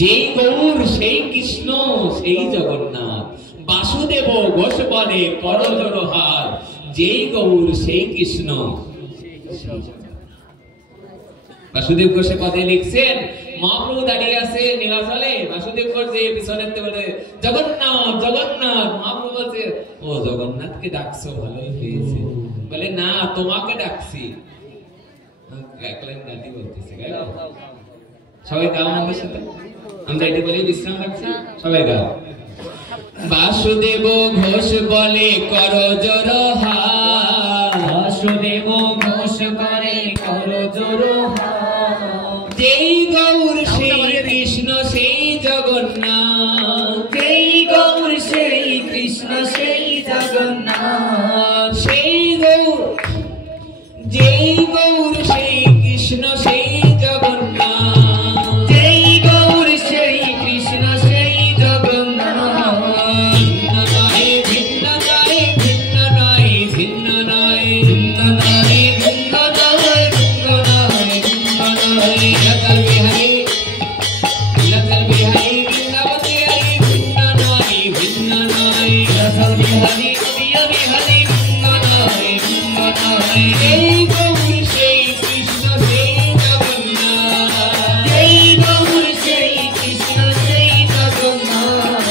যেই গৌর সেই কৃষ্ণ সেই জগন্নাথ, বাসুদেব ঘোষ বলে করজোড় হাত, যেই গৌর সেই কৃষ্ণ। বাসুদেব ঘোষে পদে লিখছেন, মহাপ্রভু দাঁড়িয়ে আছে নীলাচলে, বাসুদেব ঘোষ যে পিছনে বলে জগন্নাথ জগন্নাথ। মহাপ্রভু বলছে ও জগন্নাথকে ডাকছো, ভালোই হয়েছে। বলে না তোমাকে ডাকছি। গাঁটি বলতেছে, সবাই গাও আমাদের সাথে, আমরা এটি বলে বিশ্রাম রাখছি, সবাই গাও। বাসুদেব ঘোষ বলে করজোড় হাত, বাসুদেব ঘোষ করে করজোড় হাত, যেই গৌর সেই কৃষ্ণ সেই জগন্নাথ, যেই গৌর সেই কৃষ্ণ সেই জগন্নাথ, সেই গৌর যেই গৌর সেই কৃষ্ণ সেই জগন্নাথ, যেই গৌর সেই কৃষ্ণ সেই জগন্নাথ। ভিন্ন নয় ভিন্ন নয় ভিন্ন নয় ভিন্ন নয় ভিন্ন নয় ভিন্ন নয় ভিন্ন নয় লতাল বিহারী বৃন্দাবতী হরি ভিন্ন নয় ভিন্ন নয় লতাল বিহারী প্রিয় বিহারী ভিন্ন নয় ভিন্ন নয়। এই গৌর সেই কৃষ্ণ সেই জগন্নাথ, যেই গৌর সেই কৃষ্ণ সেই জগন্নাথ।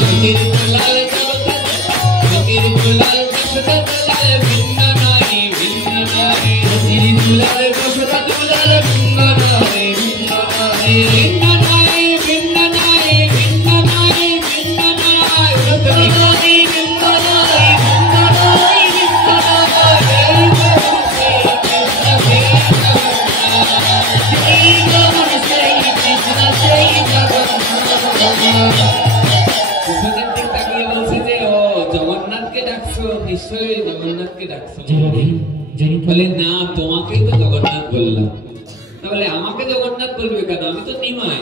সখীর দুলাল জগৎ সখীর দুলাল দশরথ দুলাল ভিন্ন নয় ভিন্ন নয় সখীর দুলাল দশরথ দুলাল ভিন্ন নয় ভিন্ন নয়। ভিন্ন নয় ভিন্ন নয় ভিন্ন নয় ভিন্ন নয় ভিন্ন নয় ভিন্ন নয় ভিন্ন নয় ভিন্ন নয়। এই গৌর সেই কৃষ্ণ সেই জগন্নাথ, যেই গৌর সেই কিছুদিন দিক তাকিয়ে বলছে যে ও জগন্নাথকে ডাকছো, নিশ্চয়ই জগন্নাথকে ডাকছো। বলে না, তোমাকেই তো জগন্নাথ বললাম। তাহলে আমাকে জগন্নাথ বলবে কেন, আমি তো নিমাই।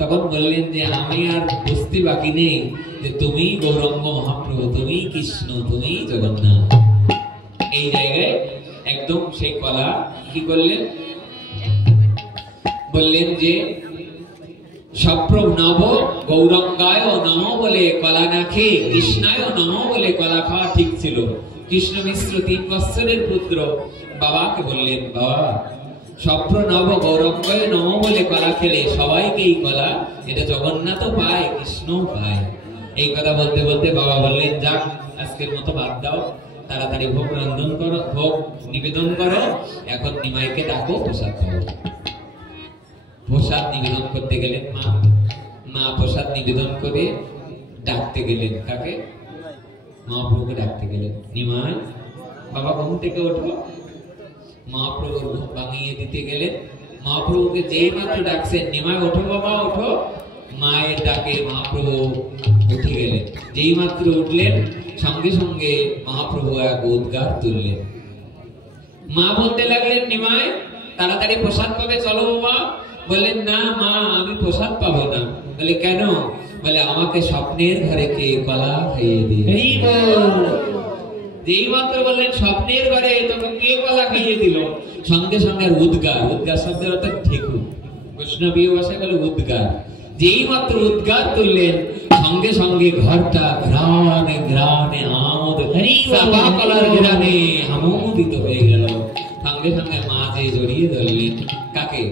তখন বললেন যে আমি আর বুঝতে বাকি নেই যে তুমি গৌরাঙ্গ মহাপ্রভু, তুমি কৃষ্ণ, তুমি জগন্নাথ। এই জায়গায় একদম সেই কলা কি করলেন, বললেন যে সপ্রণব গৌরাঙ্গায় নম বলে কলা না খেয়ে কৃষ্ণায় নম বলে কলা খাওয়া ঠিক ছিল। কৃষ্ণ মিশ্র 3 বৎসরের পুত্র বাবাকে বললেন, বাবা সপ্রণব গৌরাঙ্গায় নম বলে কলা খেলে সবাইকে এই কলা, এটা জগন্নাথও পায়, কৃষ্ণও পায়। এই কথা বলতে বলতে বাবা বললেন, যাক আজকের মতো বাদ দাও, তাড়াতাড়ি ভোগ রন্ধন করো, ভোগ নিবেদন করো, এখন নিমাইকে ডাকো, প্রসাদ দাও। প্রসাদ নিবেদন করতে গেলেন মা প্রসাদ নিবেদন করে ডাকতে গেলেন, কাকে? মহাপ্রভুকে ডাকতে গেলেন। নিমাই বাবা ঘুম থেকে ওঠো। মহাপ্রভুর ঘুম ভাঙিয়ে দিতে গেলেন। মহাপ্রভুকে যেই মাত্র ডাকছেন, নিমাই ওঠো বাবা ওঠো, মায়ের ডাকে মহাপ্রভু উঠে গেলেন। যেই মাত্র উঠলেন, সঙ্গে সঙ্গে মহাপ্রভু এক উদ্গার তুললেন। মা বলতে লাগলেন, নিমাই তাড়াতাড়ি প্রসাদ পাবে, চলো বাবা। বললেন, না মা, আমি প্রসাদ পাবো না। বলে কেন? বলে আমাকে স্বপ্নের ঘরে কে কলা খাইয়ে দিয়ে। যেই মাত্র বললেন স্বপ্নের ঘরে, তখন কে কলা খাইয়ে দিল? সঙ্গে সঙ্গে উদ্গার, উদ্গার শব্দের অর্থ ঠেকু, বৈষ্ণবীয় ভাষায় বলে উদ্গার। যেই মাত্র উদ্গার তুললেন, সঙ্গে সঙ্গে ঘরটা ঘ্রাণে ঘ্রাণে আমোদ, চাপা কলার ঘ্রাণে আমোদিত হয়ে গেল। সঙ্গে সঙ্গে মা যে জড়িয়ে ধরলেন, কাকে?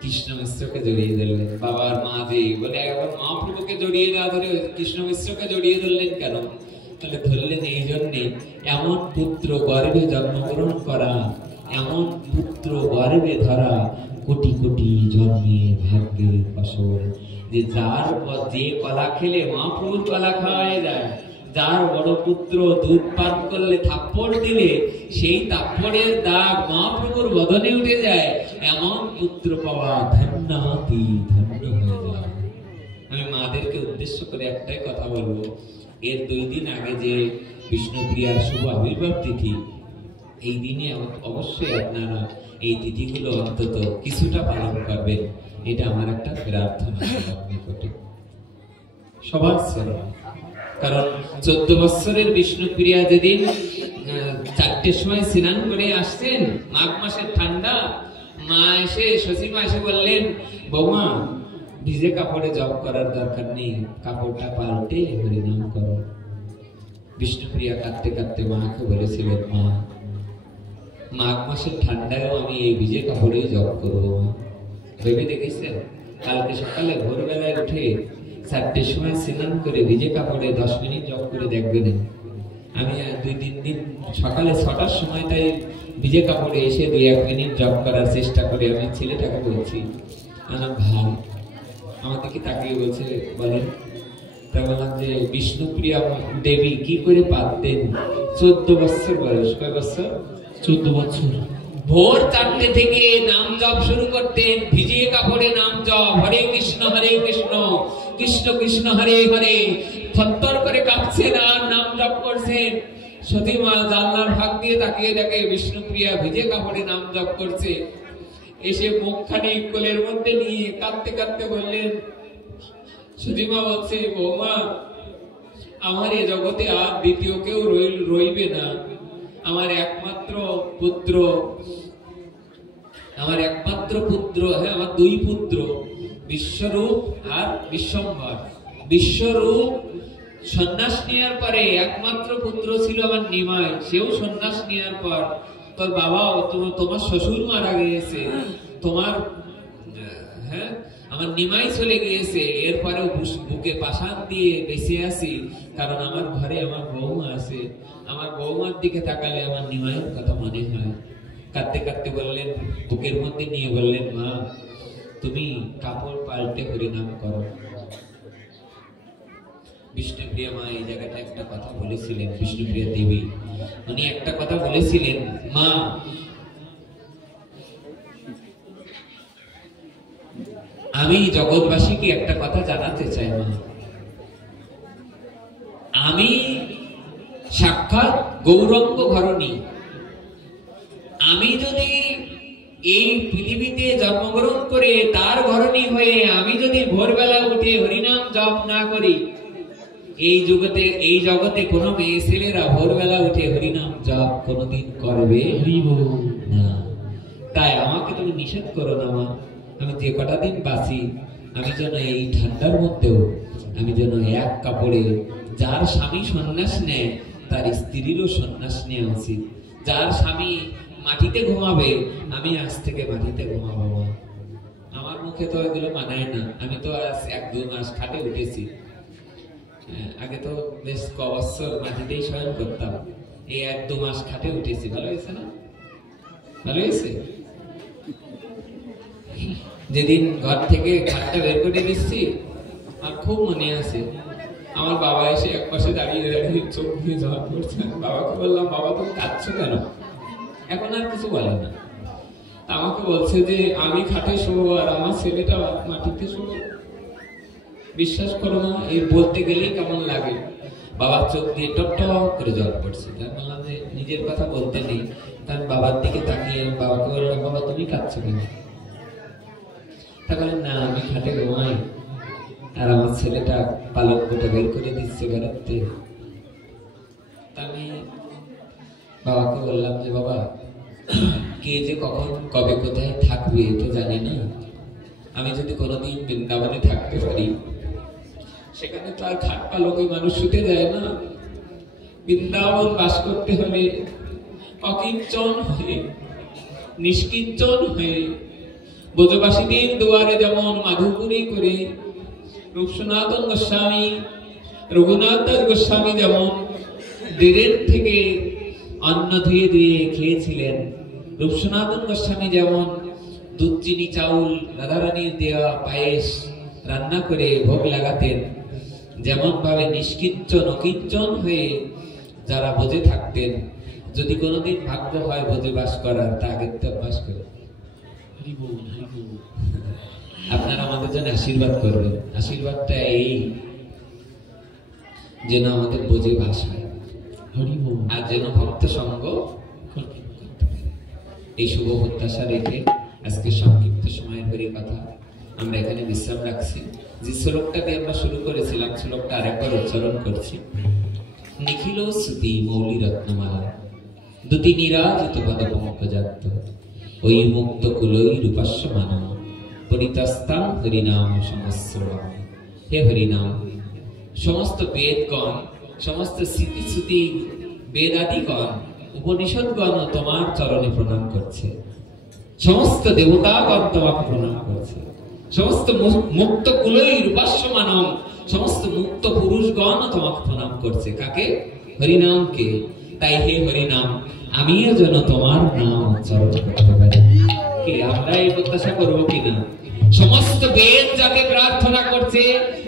কৃষ্ণ মিশ্রকে জড়িয়ে ধরলেন। বাবার মা যে বলে, এখন মহাপ্রভুকে জড়িয়ে না ধরে কৃষ্ণ মিশ্রকে জড়িয়ে ধরলেন কেন? তাহলে ধরলেন এই জন্যে, এমন পুত্র গর্ভে জন্মগ্রহণ করা, এমন পুত্র গর্ভে ধরা কোটি কোটি জন্মের ভাগ্যের ফসল। যে যার যে কলা খেলে মহাপ্রভুর কলা খাওয়াই যায়, যার বড় পুত্র দুধ পান করলে থাপ্পড় দিলে সেই থাপ্পড়ের দাগ মহাপ্রভুর বদনে উঠে যায়, এমন পুত্র পাওয়া ধন্যাতি ধন্য হয়ে যায়। আমি মাদেরকে উদ্দেশ্য করে একটাই কথা বলবো, এর 2 দিন আগে যে বিষ্ণুপ্রিয়ার শুভ আবির্ভাব তিথি, এই দিনে অবশ্যই আপনারা এই তিথিগুলো অন্তত কিছুটা পালন করবেন, এটা আমার একটা প্রার্থনা নিকটে সবার সাথে। কারণ 14 বৎসরের বিষ্ণুপ্রিয়া যেদিন 4টের সময় স্নান করে আসছেন, মাঘ মাসের ঠান্ডা, মা এসে সচিমা এসে বললেন, বৌমা ভিজে কাপড়ে জপ করার দরকার নেই, কাপড়টা পাল্টে হরিনাম করো। বিষ্ণুপ্রিয়া কাঁদতে কাঁদতে মাকে বলেছিলেন, মা মাঘ মাসের ঠান্ডায়ও আমি এই ভিজে কাপড়েই জপ করবো। মা ভেবে দেখেছেন, কালকে সকালে ভোরবেলায় উঠে 4টের সময় স্নান করে ভিজে কাপড়ে 10 মিনিট জপ করে দেখবেন। আমি 2-3 দিন সকালে 6টার সময়টাই ভিজে কাপড়ে এসে 2-1 মিনিট জপ করার চেষ্টা করে। আমি ছেলেটাকে বলছি, আমার ভাই আমাকে কি তাকিয়ে বলছে, বলেন? তা বললাম যে বিষ্ণুপ্রিয়া দেবী কি করে পারতেন? 14 বছর বয়স। কয় বছর? 14 বছর। ভোর 4টে থেকে নাম জপ শুরু করতেন, ভিজে কাপড়ে নাম জপ, হরে কৃষ্ণ কৃষ্ণ কৃষ্ণ হরে হরে। থরথর করে কাঁপছেন আর নাম জপ করছেন। সতীমা জানলার ফাঁক দিয়ে তাকিয়ে দেখে বিষ্ণুপ্রিয়া ভিজে কাপড়ে নাম জপ করছে। এসে মুখখানি কোলের মধ্যে নিয়ে কাঁদতে কাঁদতে বললেন, সতীমা বলছে, বৌমা আমার এ জগতে আর দ্বিতীয় কেউ রইবে না। আমার একমাত্র পুত্র, হ্যাঁ আমার 2 পুত্র, বিশ্বরূপ আর বিশ্বম্ভর। বিশ্বরূপ সন্ন্যাস নেওয়ার পরে একমাত্র পুত্র ছিল আমার নিমাই, সেও সন্ন্যাস নেওয়ার পর তোর বাবা, তোমার শ্বশুর মারা গিয়েছে, তোমার আমার নিমাই চলে গিয়েছে, এরপরেও বুকে পাষাণ দিয়ে বেঁচে আছি, কারণ আমার ঘরে আমার বৌমা আছে। আমার বৌমার দিকে তাকালে আমার নিমাইয়ের কথা মনে হয়। কাঁদতে কাঁদতে বললেন, বুকের মধ্যে নিয়ে বললেন, মা তুমি কাপড় পাল্টে হরিনাম করো। বিষ্ণুপ্রিয়া মা এই জায়গাটা একটা কথা বলেছিলেন, বিষ্ণুপ্রিয়া দেবী উনি একটা কথা বলেছিলেন, মা আমি জগৎবাসীকে একটা কথা জানাতে চাই, মা আমি সাক্ষাৎ গৌরঙ্গ ঘরণী। আমি যদি এই পৃথিবীতে জন্মগ্রহণ করে তার ঘরণী হয়ে আমি যদি ভোরবেলা উঠে হরিনাম জপ না করি, এই জগতে কোনো মেয়ে ছেলেরা ভোরবেলা উঠে হরিনাম জপ কোনোদিন করবে না। তাই আমাকে তুমি নিষেধ করো না মা, আমি যে কটা দিন বাঁচি আমি যেন এই ঠান্ডার মধ্যেও আমি যেন এক কাপড়ে, যার স্বামী সন্ন্যাস নেয় তার স্ত্রীরও সন্ন্যাস নেওয়া উচিত। যার স্বামী মাটিতে ঘুমাবে আমি আজ থেকে মাটিতে ঘুমাবো মা। আমার মুখে তো এগুলো মানায় না। আমি তো আজ 1-2 মাস খাটে উঠেছি। আগে তো বেশ কবছর মাটিতেই শয়ন করতাম, এই 1-2 মাস খাটে উঠেছি। ভালো হয়েছে না? ভালো হয়েছে। যেদিন ঘর থেকে খাটটা বের করে দিচ্ছি আর খুব মনে আছে, আমার বাবা এসে এক পাশে দাঁড়িয়ে দাঁড়িয়ে চোখ দিয়ে জল পড়ছে। বাবাকে বললাম, বাবা তুমি কাঁদছো কেন? এখন আর কিছু বলে না। আমাকে বলছে যে আমি খাটে শোবো আর আমার ছেলেটা মাটিতে শোবো। বিশ্বাস করো না, এই বলতে গেলেই কেমন লাগে। বাবার চোখ দিয়ে টপ টপ করে জল পড়ছে। তাই বললাম যে নিজের কথা বলতে নেই। তার বাবার দিকে তাকিয়ে বাবাকে বললাম, বাবা তুমি কাঁদছো কেন? তা বলেন না, আমি খাটে ঘুমাই আর আমার ছেলেটা পালক কোটা বের করে দিচ্ছে বেড়াতে। আমি বাবাকে বললাম যে বাবা, কে যে কখন কবে কোথায় থাকবে এটা জানি না। আমি যদি কোনোদিন বৃন্দাবনে থাকতে পারি, সেখানে তো আর খাট পালকে মানুষ শুতে যায় না। বৃন্দাবন বাস করতে হলে অকিঞ্চন হয়ে, নিষ্কিঞ্চন হয়ে, ব্রজবাসীদের দুয়ারে যেমন মাধুপুরী করে রূপসনাতন গোস্বামী, রঘুনাথ দাস গোস্বামী যেমন দেড়ের থেকে অন্ন ধুয়ে ধুয়ে খেয়েছিলেন, রূপসনাতন গোস্বামী যেমন দুধ চিনি চাউল রাধারানীর দেওয়া পায়েস রান্না করে ভোগ লাগাতেন, যেমন ভাবে নিষ্কিঞ্চন অকিঞ্চন হয়ে যারা বোঝে থাকতেন, যদি কোনোদিন ভাগ্য হয় বোঝে বাস করার, তা আগের তো বাস করে। আপনারা আমাদের জন্য আশীর্বাদ করবেন। আশীর্বাদটা এই যেন আমাদের বোঝে বাস হয় আর যেন ভক্ত সঙ্গ। এই শুভ প্রত্যাশা রেখে আজকে সংক্ষিপ্ত সময়ের হরি কথা আমরা এখানে বিশ্রাম রাখছি। যে শ্লোকটা দিয়ে আমরা শুরু করেছিলাম, শ্লোকটা আরেকবার উচ্চারণ করছি। নিখিল শ্রুতি মৌলি রত্নমালা দুটি নিরাজিত পদ পঙ্কজাত ওই মুক্ত কুলই রূপাস্য মানব পরিতস্তাং হরিনাম সংস্রবণ। হে হরিনাম, সমস্ত বেদগণ, সমস্ত স্মৃতি বেদাদিগণ, উপনিষদগণ তোমার চরণে প্রণাম করছে। সমস্ত দেবতাগণ তোমাকে প্রণাম করছে। সমস্ত মুক্ত কুলই রূপাস্য মানব, সমস্ত মুক্ত পুরুষগণ তোমাকে প্রণাম করছে। কাকে? হরিনামকে। তাই হে হরিনাম, আমিও যেন তোমার নাম উচ্চারণ করতে পারি। কি আমরা এই প্রত্যাশা করবো কিনা? সমস্ত বেদ যাকে প্রার্থনা করছে,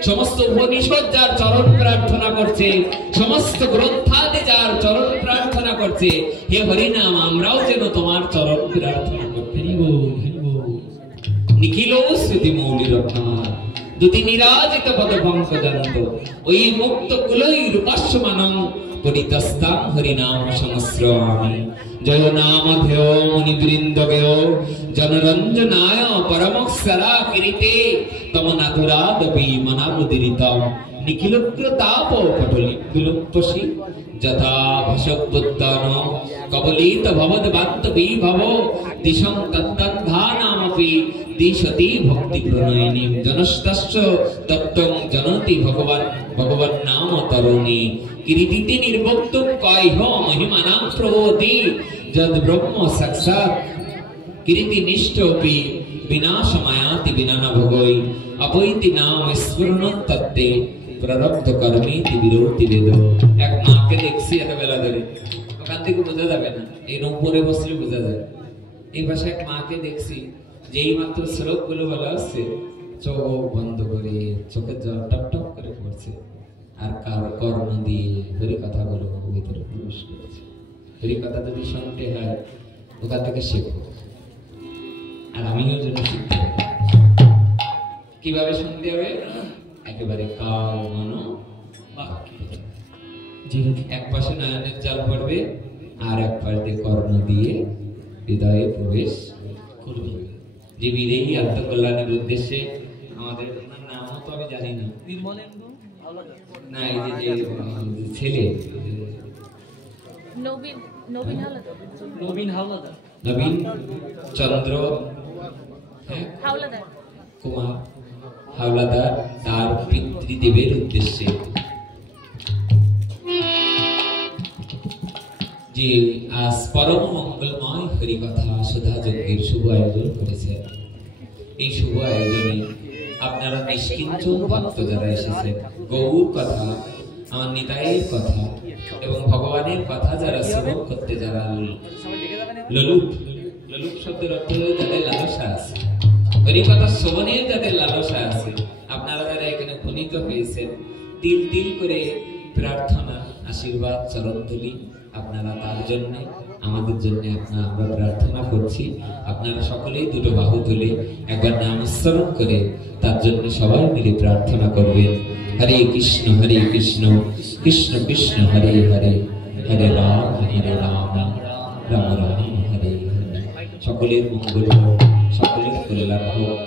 সমস্ত উপনিষদ যার চরণ প্রার্থনা করছে, সমস্ত গ্রন্থাদি যার চরণ প্রার্থনা করছে, হে হরিনাম আমরাও যেন তোমার চরণ প্রার্থনা করতে। নিখিল স্মৃতি মৌলি রত্নমালা দুটি নিরাজিত পদ পঙ্কজান্ত ওই মুক্ত কুলই রূপাস্য মানম পরিতস্তাং হরিনাম সংস্রবামি। জয় নামধেয় মুনিবৃন্দগেয় জনরঞ্জনায় পরমক্ষরা কিরিতে তম নাথুরাদপি মনাবুদিরিতম নিখিলগ্রতাপ পটলি বিলুপ্তসি যথা ভসবুদ্দান কবলিত ভবদ্বান্ত বিভব দিশং তত্তদ্ধানামপি দিশতি ভক্তি প্রণয়িনী জনস্তস্য তত্ত্বং জনতি ভগবান নাম তরুণী কিরিতিতে নির্বক্তুম কয়হ মহিমানাং প্রবোধি যদ ব্রহ্ম সাক্ষাৎ কিরিতি নিষ্ঠোপি বিনাশমায়াতি বিনানা ভোগই অপৈতি নাম স্ফুরণ তত্ত্বে প্রারব্ধ কর্মেতি বিরোধি বেদ। এক মাকে দেখছি এত বেলা ধরে, ওখান থেকে বোঝা যাবে না, এই নম্বরে বসলে বোঝা যায়। এই পাশে এক মাকে দেখছি, যেই মাত্র শ্লোক গুলো বলা হচ্ছে চোখ বন্ধ করে চোখের জল টপ টপ করে পড়ছে আর কার কর্ণ দিয়ে হরি কথা গুলো ভিতরে প্রবেশ করছে। হরি কথা যদি শুনতে হয় ওখান থেকে শেখো, আর আমিও যেন শিখতে পারি। কিভাবে শুনতে হবে? একেবারে কাল মনো বাক্য এক পাশে নয়নের জল পড়বে আর এক পাশ দিয়ে কর্ণ দিয়ে হৃদয়ে প্রবেশ করবে। যে বিদেহী আত্মকল্যাণের উদ্দেশ্যে আমাদের ওনার নামও তো আমি জানি না, না এই যে ছেলে নবীন হাওলাদার নবীন চন্দ্র হাওলাদার কুমার হাওলাদার তার পিতৃদেবের উদ্দেশ্যে যে আজ পরম মঙ্গলময় হরিকথা সুধা যজ্ঞের শুভ আয়োজন করেছেন। এই শুভ আয়োজনে আপনারা নিষ্কিঞ্চন ভক্ত যারা এসেছেন, গৌর কথা, আমার নিতাইয়ের কথা এবং ভগবানের কথা যারা শ্রবণ করতে, যারা ললুপ ললুপ শব্দের অর্থ যাদের লালসা আছে, হরিকথা শ্রবণের যাদের লালসা আছে, আপনারা যারা এখানে উপনীত হয়েছেন, তিল তিল করে প্রার্থনা, আশীর্বাদ, চরণধুলি আপনারা তার জন্য, আমাদের জন্য আমরা প্রার্থনা করছি। আপনারা সকলেই দুটো বাহু তুলে একবার নাম স্মরণ করে তার জন্য সবাই মিলে প্রার্থনা করবেন। হরে কৃষ্ণ কৃষ্ণ কৃষ্ণ হরে হরে, হরে রাম রাম রাম হরে হরে। সকলের মঙ্গল হোক, সকলের কল্যাণ হোক।